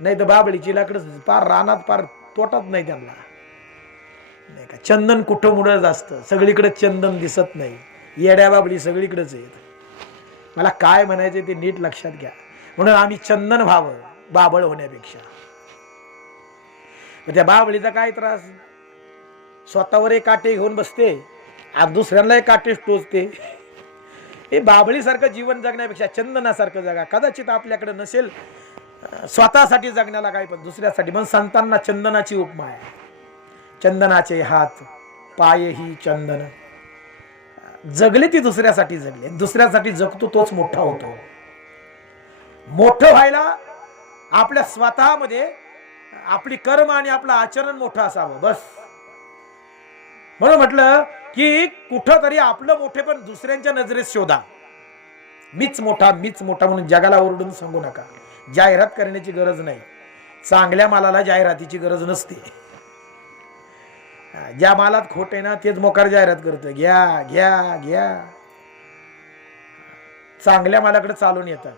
नाही तर बाबळीची लाकडं पार रानात पार तोटत नाही त्यांना, नाही का. चंदन कुठं मुळच असतं, सगळीकडे चंदन दिसत नाही. येड्या बाबळी सगळीकडेच आहेत. मला काय म्हणायचे ते नीट लक्षात घ्या. म्हणून आम्ही चंदन व्हावं बाबळ होण्यापेक्षा. त्या बाबळीचा काय त्रास, स्वतःवर एक काटे घेऊन बसते आणि दुसऱ्यांना एक काटे टोचते. हे बाबळीसारखं जीवन जगण्यापेक्षा चंदनासारखं जगा. कदाचित आपल्याकडे नसेल स्वतःसाठी जगण्याला काय, पण दुसऱ्यासाठी. म्हणून संतांना चंदनाची उपमा आहे. चंदनाचे हात पायही चंदन. जगले ती दुसऱ्यासाठी जगले, दुसऱ्यासाठी जगतो तोच मोठा होतो. मोठं व्हायला आपल्या स्वतःमध्ये आपली कर्म आणि आपलं आचरण मोठं असावं बस. म्हणून म्हटलं की कुठं तरी आपलं मोठेपण दुसऱ्यांच्या नजरेत शोधा. मीच मोठा, मीच मोठा म्हणून जगाला ओरडून सांगू नका. जाहिरात करण्याची गरज नाही. चांगल्या मालाला जाहिरातीची गरज नसते. ज्या मालात खोट आहे ना तेच मोकार जाहिरात करतं, घ्या घ्या घ्या. चांगल्या मालाकडे चालून येतात.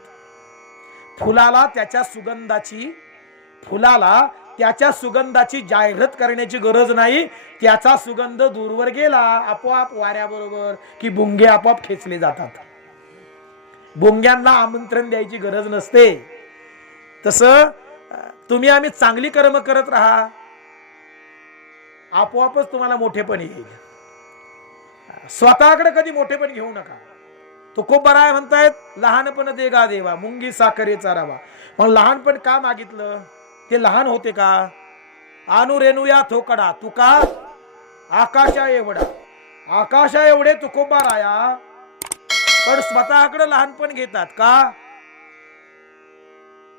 फुलाला त्याच्या सुगंधाची जाहिरात करण्याची गरज नाही. त्याचा सुगंध दूरवर गेला आपोआप वाऱ्याबरोबर की बुंगे आपोआप खेचले जातात. बुंग्यांना आमंत्रण द्यायची गरज नसते. तसं तुम्ही आम्ही चांगली कर्म करत राहा, आपोआपच तुम्हाला मोठेपण येईल. स्वतःकडे कधी मोठेपण घेऊ नका. तो खूप बरा आहे म्हणतायत, लहानपण देगा देवा मुंगी साखरेचा रवा. मग लहानपण का मागितलं, ते लहान होते का. आणू रेणूया थोकडा तुका आकाशा एवढा. आकाशा एवढे तुकोबा राया, पण स्वतःकडे लहानपण घेतात का.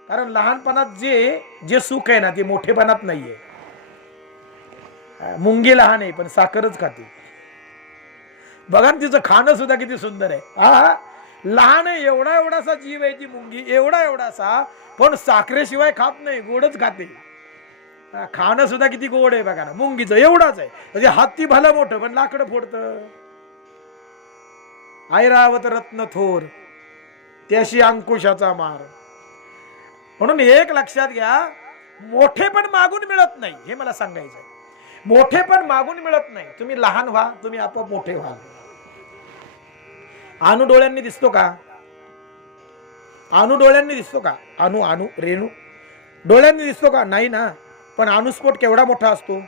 कारण लहानपणात जे सुख आहे ना ते मोठेपणात नाहीये. मुंगी लहान आहे पण साखरच खाते. बघा तिचं खाणं सुद्धा किती सुंदर आहे. हा लहान आहे, एवढा एवढासा जीव आहे ती मुंगी, एवढा एवढासा, पण साखरेशिवाय खात नाही, गोडच खाते. खाणं सुद्धा किती गोड आहे बघा ना. मुंगीचं एवढाच आहे, म्हणजे हत्ती भलं मोठं पण लाकडं फोडतं. ऐरावत रत्न थोर त्याशी अंकुशाचा मार. म्हणून एक लक्षात घ्या, मोठेपण मागून मिळत नाही, हे मला सांगायचं आहे. मोठेपण मागून मिळत नाही. तुम्ही लहान व्हा, तुम्ही आपोआप मोठे व्हा. अनु डोळ्यांनी दिसतो का, अनु डोळ्यांनी दिसतो का, अनु रेणू डोळ्यांनी दिसतो का, नाही ना. पण अणुस्फोट केवढा मोठा असतो.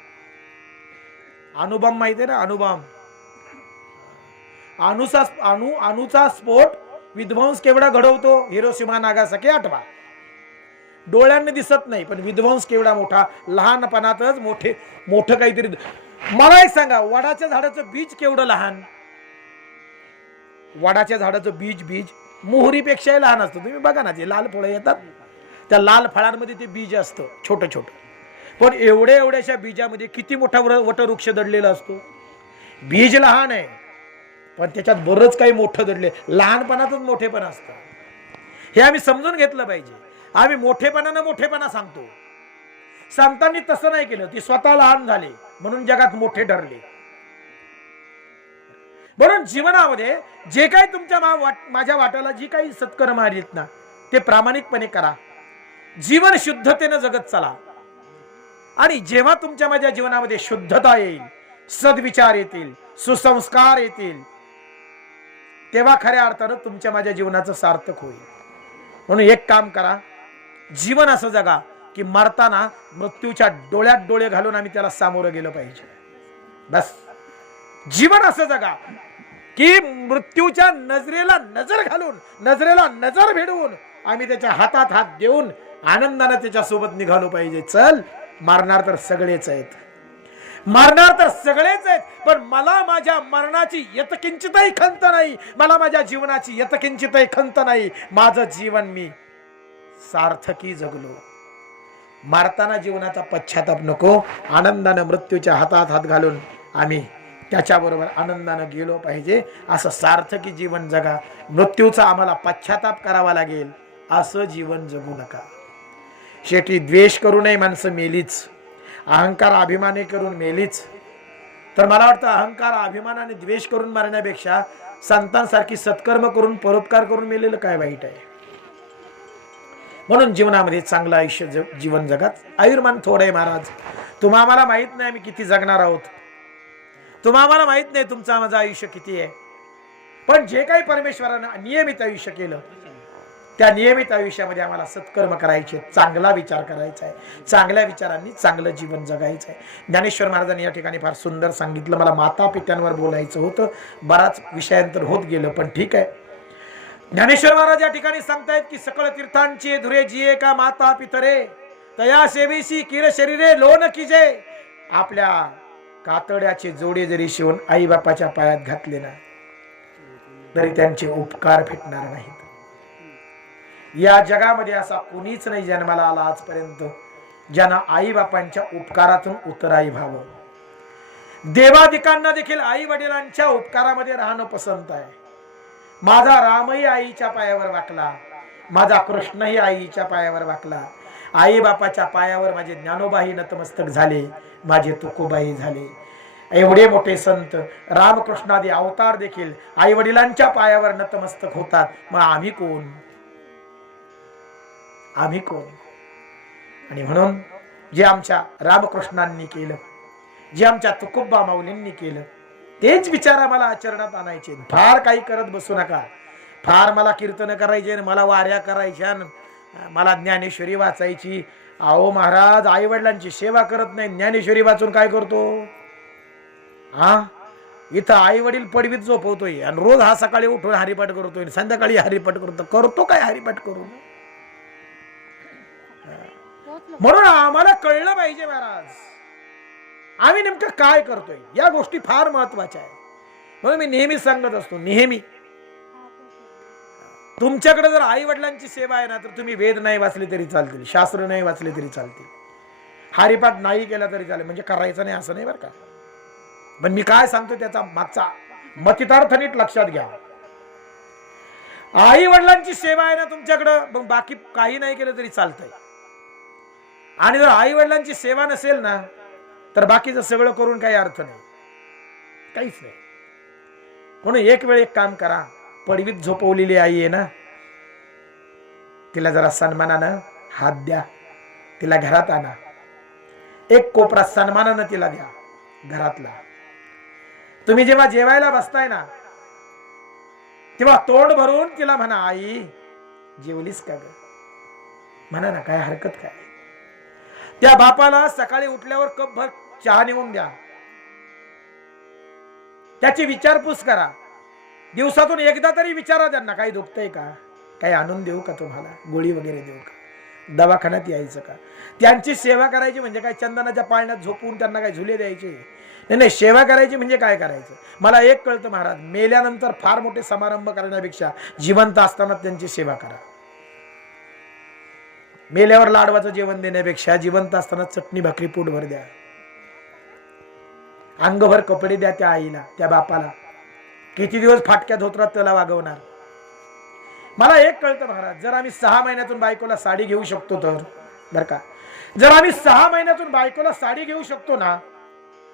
अणुबॉम्ब माहिती आहे ना, अणुबॉम्ब. अणुचा स्फोट विध्वंस केवढा घडवतो. हिरोशिमा नागासाकी आठवा. डोळ्यांनी दिसत नाही पण विध्वंस केवढा मोठा. लहानपणातच मोठं काहीतरी. मला एक सांगा, वडाच्या झाडाचं बीज केवढं लहान. वडाच्या झाडाचं बीज मोहरीपेक्षाही लहान असतं. तुम्ही बघा ना, ते लाल फळं येतात, त्या लाल फळांमध्ये ते बीज असतं छोटं छोटं. पण एवढ्याशा बीजामध्ये किती मोठा वटवृक्ष दडलेला असतो. बीज लहान आहे पण त्याच्यात बरंच काही मोठं दडले. लहानपणातच मोठेपणा असतं, हे आम्ही समजून घेतलं पाहिजे. आम्ही मोठेपणानं मोठेपणा सांगतो. संतांनी तसं नाही केलं. ती स्वतः लहान झाले म्हणून जगात मोठे ठरले. म्हणून जीवनामध्ये जे काही तुमच्या माझ्या वाट्याला जी काही सत्कर्म आहेत ना, ते प्रामाणिकपणे करा. जीवन शुद्धतेने जगत चला. आणि जेव्हा तुमच्या माझ्या जीवनामध्ये शुद्धता येईल, सद्विचार येतील, सुसंस्कार येतील, तेव्हा खऱ्या अर्थानं तुमच्या माझ्या जीवनाचं सार्थक होईल. म्हणून एक काम करा, जीवन असं जगा की मरताना मृत्यूच्या डोळ्यात डोळे घालून आम्ही त्याला सामोरं गेलो पाहिजे. बस जीवन असं जगा की मृत्यूच्या नजरेला नजर घालून, नजरेला नजर भिडवून आम्ही त्याच्या हातात हात देऊन आनंदाने त्याच्या सोबत निघालो पाहिजे. चल, मारणार तर सगळेच आहेत, मारणार तर सगळेच आहेत, पण मला माझ्या मरणाची यत्किंचितही खंत नाही, मला माझ्या जीवनाची यत्किंचितही खंत नाही. माझं जीवन मी सार्थकी जगलो. मारताना जीवनाचा पश्चाताप नको. आनंदाने मृत्यूच्या हातात हात घालून आम्ही त्याच्याबरोबर आनंदाने गेलो पाहिजे. असं सार्थकी जीवन जगा. मृत्यूचा आम्हाला पश्चाताप करावा लागेल असं जीवन जगू नका. शेवटी द्वेष करू नये माणसं मेलीच, अहंकार अभिमाने करून मेलीच. तर मला वाटतं अहंकार अभिमानाने द्वेष करून मारण्यापेक्षा संतांसारखी सत्कर्म करून परोपकार करून मेलेलं काय वाईट आहे. म्हणून जीवनामध्ये चांगलं आयुष्य जीवन जगात. आयुर्मान थोडं आहे महाराज. तुम्हा आम्हाला माहित नाही आम्ही किती जगणार आहोत, तुम्हा आम्हाला माहित नाही तुमचं माझं आयुष्य किती आहे. पण जे काही परमेश्वरानं नियमित आयुष्य केलं, त्या नियमित आयुष्यामध्ये आम्हाला सत्कर्म करायचे, चांगला विचार करायचा आहे, चांगल्या विचारांनी चांगलं जीवन जगायचं आहे. ज्ञानेश्वर महाराजांनी या ठिकाणी फार सुंदर सांगितलं. मला माता पित्यांवर बोलायचं होतं, बराच विषयांतर होत गेलं, पण ठीक आहे. ज्ञानेश्वर महाराज या ठिकाणी सांगतायत की सकळ तीर्थांचे धुरे जिये का माता पितरे, तया सेवेसी किर शरीरे लोन कीजे. आपल्या कातड्याचे जोडे जरी शिवून आई बापाच्या पायात घातले ना, तरी त्यांचे उपकार भेटणार नाहीत. या जगामध्ये असा कोणीच नाही जन्माला आला आजपर्यंत ज्यांना आई बापांच्या उपकारातून उतराई व्हावं. देवादिकांना देखील आई वडिलांच्या उपकारामध्ये राहणं पसंत आहे. माझा रामही आईच्या पायावर वाकला, माझा कृष्णही आईच्या पायावर वाकला, आई बापाच्या पायावर माझे ज्ञानोबाही नतमस्तक झाले, माझे तुकोबाई झाले. एवढे मोठे संत रामकृष्णादी अवतार देखील आई वडिलांच्या पायावर नतमस्तक होतात. मग आम्ही कोण? आम्ही कोण? आणि म्हणून जे आमच्या रामकृष्णांनी केलं, जे आमच्या तुकोबा माऊलींनी केलं, तेच विचार आम्हाला आचरणात आणायचे. फार काही करत बसू नका. फार मला कीर्तन करायचे, मला वाऱ्या करायच्या, मला ज्ञानेश्वरी वाचायची. अहो महाराज, आई वडिलांची सेवा करत नाही, ज्ञानेश्वरी वाचून काय करतो? इथं आई वडील पडवीत झोपवतोय आणि रोज हा सकाळी उठून हरिपाठ करतोय, संध्याकाळी हरिपाठ करतो काय हरिपाठ करून? म्हणून आम्हाला कळलं पाहिजे महाराज, आम्ही नेमकं काय करतोय. या गोष्टी फार महत्वाच्या आहे. म्हणून मी नेहमी सांगत असतो, नेहमी तुमच्याकडे जर आई वडिलांची सेवा आहे ना, तर तुम्ही वेद नाही वाचले तरी चालतील, शास्त्र नाही वाचले तरी चालतील, हरिपाठ नाही केला तरी चालेल, म्हणजे करायचं नाही असं नाही बरं का. पण मी काय सांगतो त्याचा मागचा मतितार्थ नीट लक्षात घ्या. आई वडिलांची सेवा आहे ना तुमच्याकडं, मग बाकी काही नाही केलं तरी चालतंय. आणि जर आई वडिलांची सेवा नसेल ना, तर बाकीचं सगळं करून काही अर्थ नाही, काहीच नाही. म्हणून एक वेळ एक काम करा, पडवीत झोपवलेली आई आहे ना, तिला जरा सन्मानानं हात द्या, तिला घरात आणा, एक कोपरा सन्मानानं तिला द्या घरातला. तुम्ही जेव्हा जेवायला बसताय ना, तेव्हा तोंड भरून तिला म्हणा, आई जेवलीस का ग? म्हणा ना, काय हरकत काय. त्या बापाला सकाळी उठल्यावर कपभर चहा नेऊन द्या, त्याची विचारपूस करा. दिवसातून एकदा तरी विचारा त्यांना, काही दुखतंय का, काही आणून देऊ का तुम्हाला, गोळी वगैरे देऊ का, दवाखान्यात यायचं का. त्यांची सेवा करायची म्हणजे काय चंदनाच्या पाळण्यात झोपून त्यांना काय झुले द्यायचे? नाही नाही, सेवा करायची म्हणजे काय करायचं. मला एक कळतं महाराज, मेल्यानंतर फार मोठे समारंभ करण्यापेक्षा जिवंत असताना त्यांची सेवा करा. मेल्यावर लाडवाचं जेवण देण्यापेक्षा जिवंत असताना चटणी भाकरी पोटभर द्या, अंगभर कपडे द्या त्या आईला, त्या बापाला. किती दिवस फाटक्या धोत्रात त्याला वागवणार. मला एक कळतं महाराज, जर आम्ही 6 महिन्यातून बायकोला साडी घेऊ शकतो तर बरं का, जर आम्ही 6 महिन्यातून बायकोला साडी घेऊ शकतो ना,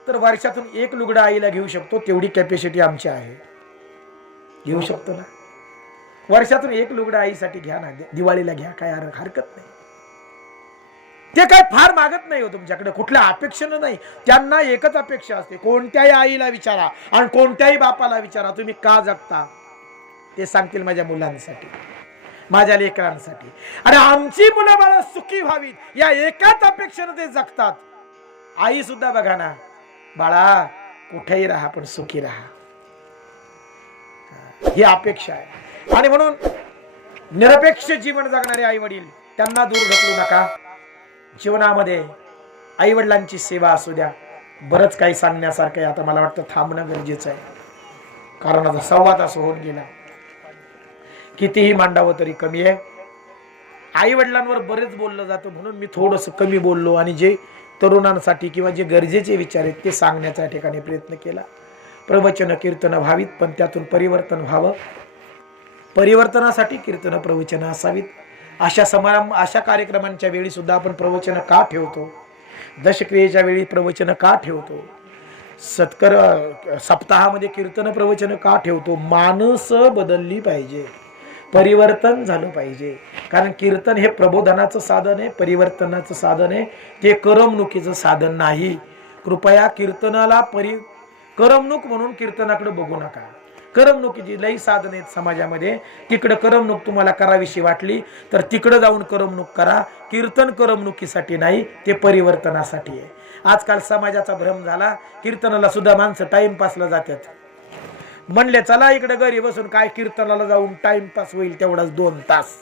तर वर्षातून एक लुगडा आईला घेऊ शकतो. तेवढी कॅपॅसिटी आमची आहे. घेऊ शकतो ना. वर्षातून एक लुगडा आईसाठी घ्या ना, दिवाळीला घ्या, काय हरकत नाही. ते काय फार मागत नाही हो तुमच्याकडे, कुठल्या अपेक्षेनं नाही. त्यांना एकच अपेक्षा असते. कोणत्याही आईला विचारा आणि कोणत्याही बापाला विचारा, तुम्ही का जगता? ते सांगतील माझ्या मुलांसाठी, माझ्या लेकरांसाठी. आणि आमची मुलं बाळं सुखी व्हावीत या एकाच अपेक्षेनं ते जगतात. आई सुद्धा बघा ना, बाळा कुठेही राहा पण सुखी राहा, ही अपेक्षा आहे. आणि म्हणून निरपेक्ष जीवन जगणारे आई वडील, त्यांना दूर ढकलू नका. जीवनामध्ये आई वडिलांची सेवा असू द्या. बरंच काही सांगण्यासारखं आहे. आता मला वाटतं थांबणं गरजेचं आहे, कारण आता 1.25 तास होऊन गेला. कितीही मांडावं तरी कमी आहे. आई वडिलांवर बरेच बोललं जातं, म्हणून मी थोडंसं कमी बोललो आणि जे तरुणांसाठी किंवा जे गरजेचे विचार आहेत ते सांगण्याचा ठिकाणी प्रयत्न केला. प्रवचन कीर्तन व्हावीत, पण त्यातून परिवर्तन व्हावं. परिवर्तनासाठी कीर्तन प्रवचन असावीत. अशा समारंभ, अशा कार्यक्रमांच्या वेळी सुद्धा आपण प्रवचन का ठेवतो? दशक्रियेच्या वेळी प्रवचन का ठेवतो? सत्कर सप्ताहामध्ये कीर्तन प्रवचन का ठेवतो? माणसं बदलली पाहिजे, परिवर्तन झालं पाहिजे. कारण कीर्तन हे प्रबोधनाचं साधन आहे, परिवर्तनाचं साधन आहे, ते करमणुकीचं साधन नाही. कृपया कीर्तनाला करमणूक म्हणून कीर्तनाकडे बघू नका. करमणुकीची लई साधन आहेत समाजामध्ये. तिकडं करमणूक तुम्हाला करावीशी वाटली तर तिकडं जाऊन करमणूक करा. कीर्तन करमणुकीसाठी नाही, ते परिवर्तनासाठी आहे. आजकाल समाजाचा भ्रम झाला. कीर्तनाला सुद्धा माणसं टाइमपासला जातात. म्हणले चला इकडे घरी बसून काय कीर्तनाला जाऊन टाइमपास होईल, तेवढाच 2 तास.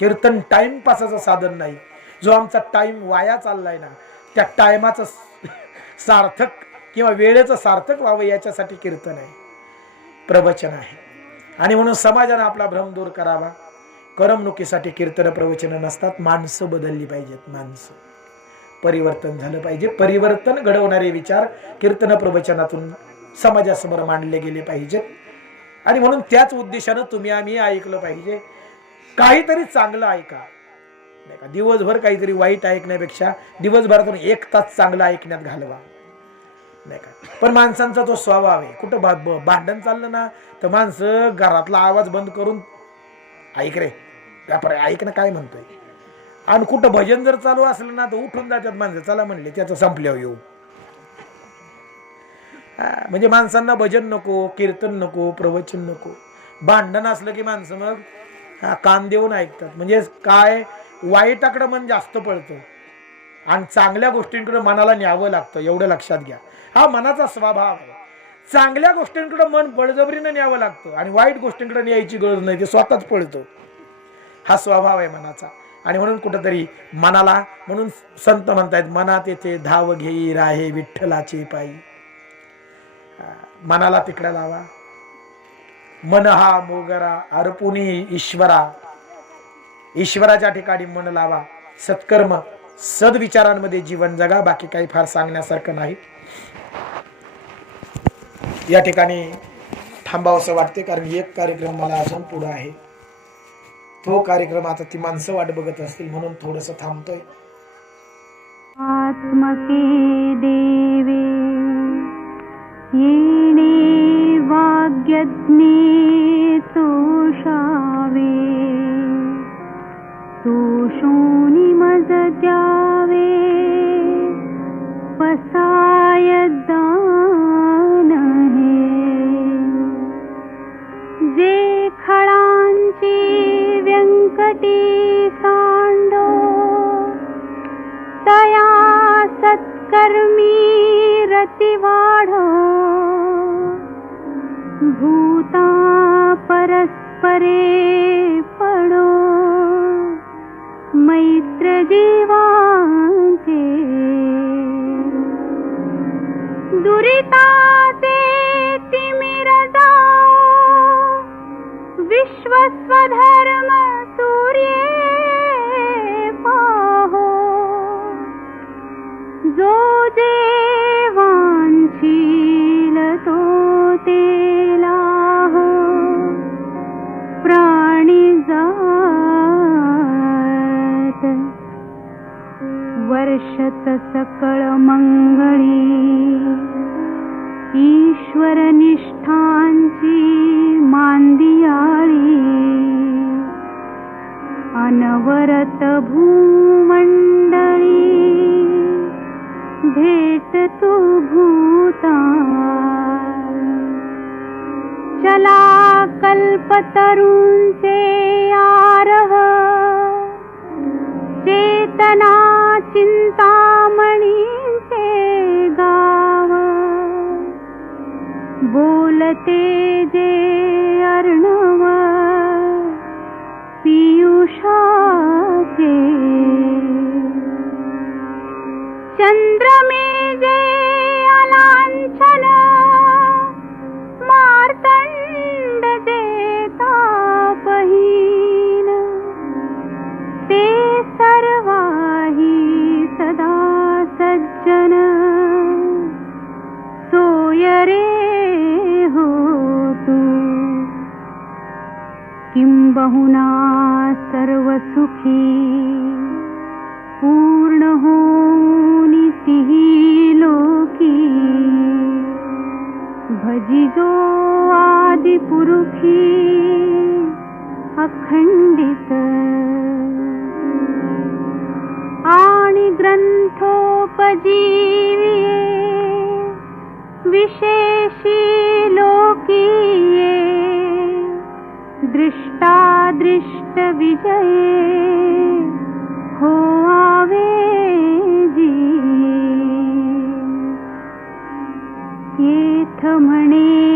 कीर्तन टाइमपासाचं साधन नाही. जो आमचा टाइम वाया चाललाय ना, त्या टाइमाचं सार्थक किंवा वेळेचं सार्थक व्हावं याच्यासाठी कीर्तन आहे, प्रवचन आहे. आणि म्हणून समाजाने आपला भ्रम दूर करावा. करमणुकीसाठी कीर्तन प्रवचन नसतात. माणसं बदलली पाहिजेत, माणसं परिवर्तन झालं पाहिजे. परिवर्तन घडवणारे विचार कीर्तन प्रवचनातून समाजासमोर मांडले गेले पाहिजेत. आणि म्हणून त्याच उद्देशानं तुम्ही आम्ही ऐकलं पाहिजे. काहीतरी चांगलं ऐका, नाही का? दिवसभर काहीतरी वाईट ऐकण्यापेक्षा दिवसभरातून 1 तास चांगलं ऐकण्यात घालवा, नाही का? पण माणसांचा तो स्वभाव आहे, कुठं भांडण चाललं ना तर माणसं घरातला आवाज बंद करून ऐक रे, ऐक ना काय म्हणतोय. आणि कुठं भजन जर चालू असलं ना तर उठून जातात माणसं, चला म्हणले त्याचं संपल्यावर येऊ. म्हणजे माणसांना भजन नको, कीर्तन नको, प्रवचन नको. भांडण असलं की माणसं मग कान देऊन ऐकतात. म्हणजे काय, वाईटाकडे मन जास्त पळतं आणि चांगल्या गोष्टींकडे मनाला न्यावं लागतं, एवढं लक्षात घ्या. हा मनाचा स्वभाव आहे. चांगल्या गोष्टींकडे मन बळजबरीनं न्यावं लागतं आणि वाईट गोष्टींकडे न्यायची गरज नाही, ते स्वतःच पळतं. हा स्वभाव आहे मनाचा. आणि म्हणून कुठंतरी मनाला, म्हणून संत म्हणतायत, मनात येथे धाव घेई राहे विठ्ठलाचे पायी. मनाला तिकडे लावा. मन हा मोगरा अर्पुनी ईश्वरा. ईश्वराच्या ठिकाणी मन लावा. सत्कर्म सद्विचारांमध्ये जीवन जगा. बाकी काही फार सांगण्यासारखं नाही. या ठिकाणी थांबावंसं वाटते, कारण एक कार्यक्रम मला अजून पुढे आहे. तो कार्यक्रम आता ती माणसं वाट बघत असतील, म्हणून थोडस थांबतोय. आत्मके देवे येणे वाग्यज्ञे तोषावे, तोषोनी मज द्यावे पसाय दान हे. जे खळांची व्यंकटी सांडो, तया सत्कर्मी रती वाढो. भूता परस्परे पडो, मैत्र जीवांचे. दुरिताचे तिमिर जाओ, विश्वस्वधर्म सूर्ये पाहो. जो जे वांछील तो ते लाहो, प्राणी जात वर्षत सकळ मंगळी ईश्वर निष्ठांची मांदियाळी अनवरत भूमंडळी भेट तू भूता चला कल्पतरूंचे आरव चेतना चिंतामणींचे गाव बोलते जे अर्णव पियुषाचे चंद्रमे जे अलांछन मार्तंड जे तापहीन ते सर्वाही सदा सज्जन सोय रे हो तू किंबहुना सर्व सुखी पूर्ण होनी तिही लोकी भजिजो आदि पुरुषी अखंडित आणि ग्रंथोपजीविये विशेषी लोकीये दृष्टादृष्ट विजये हो आवे जी येथ म्हणे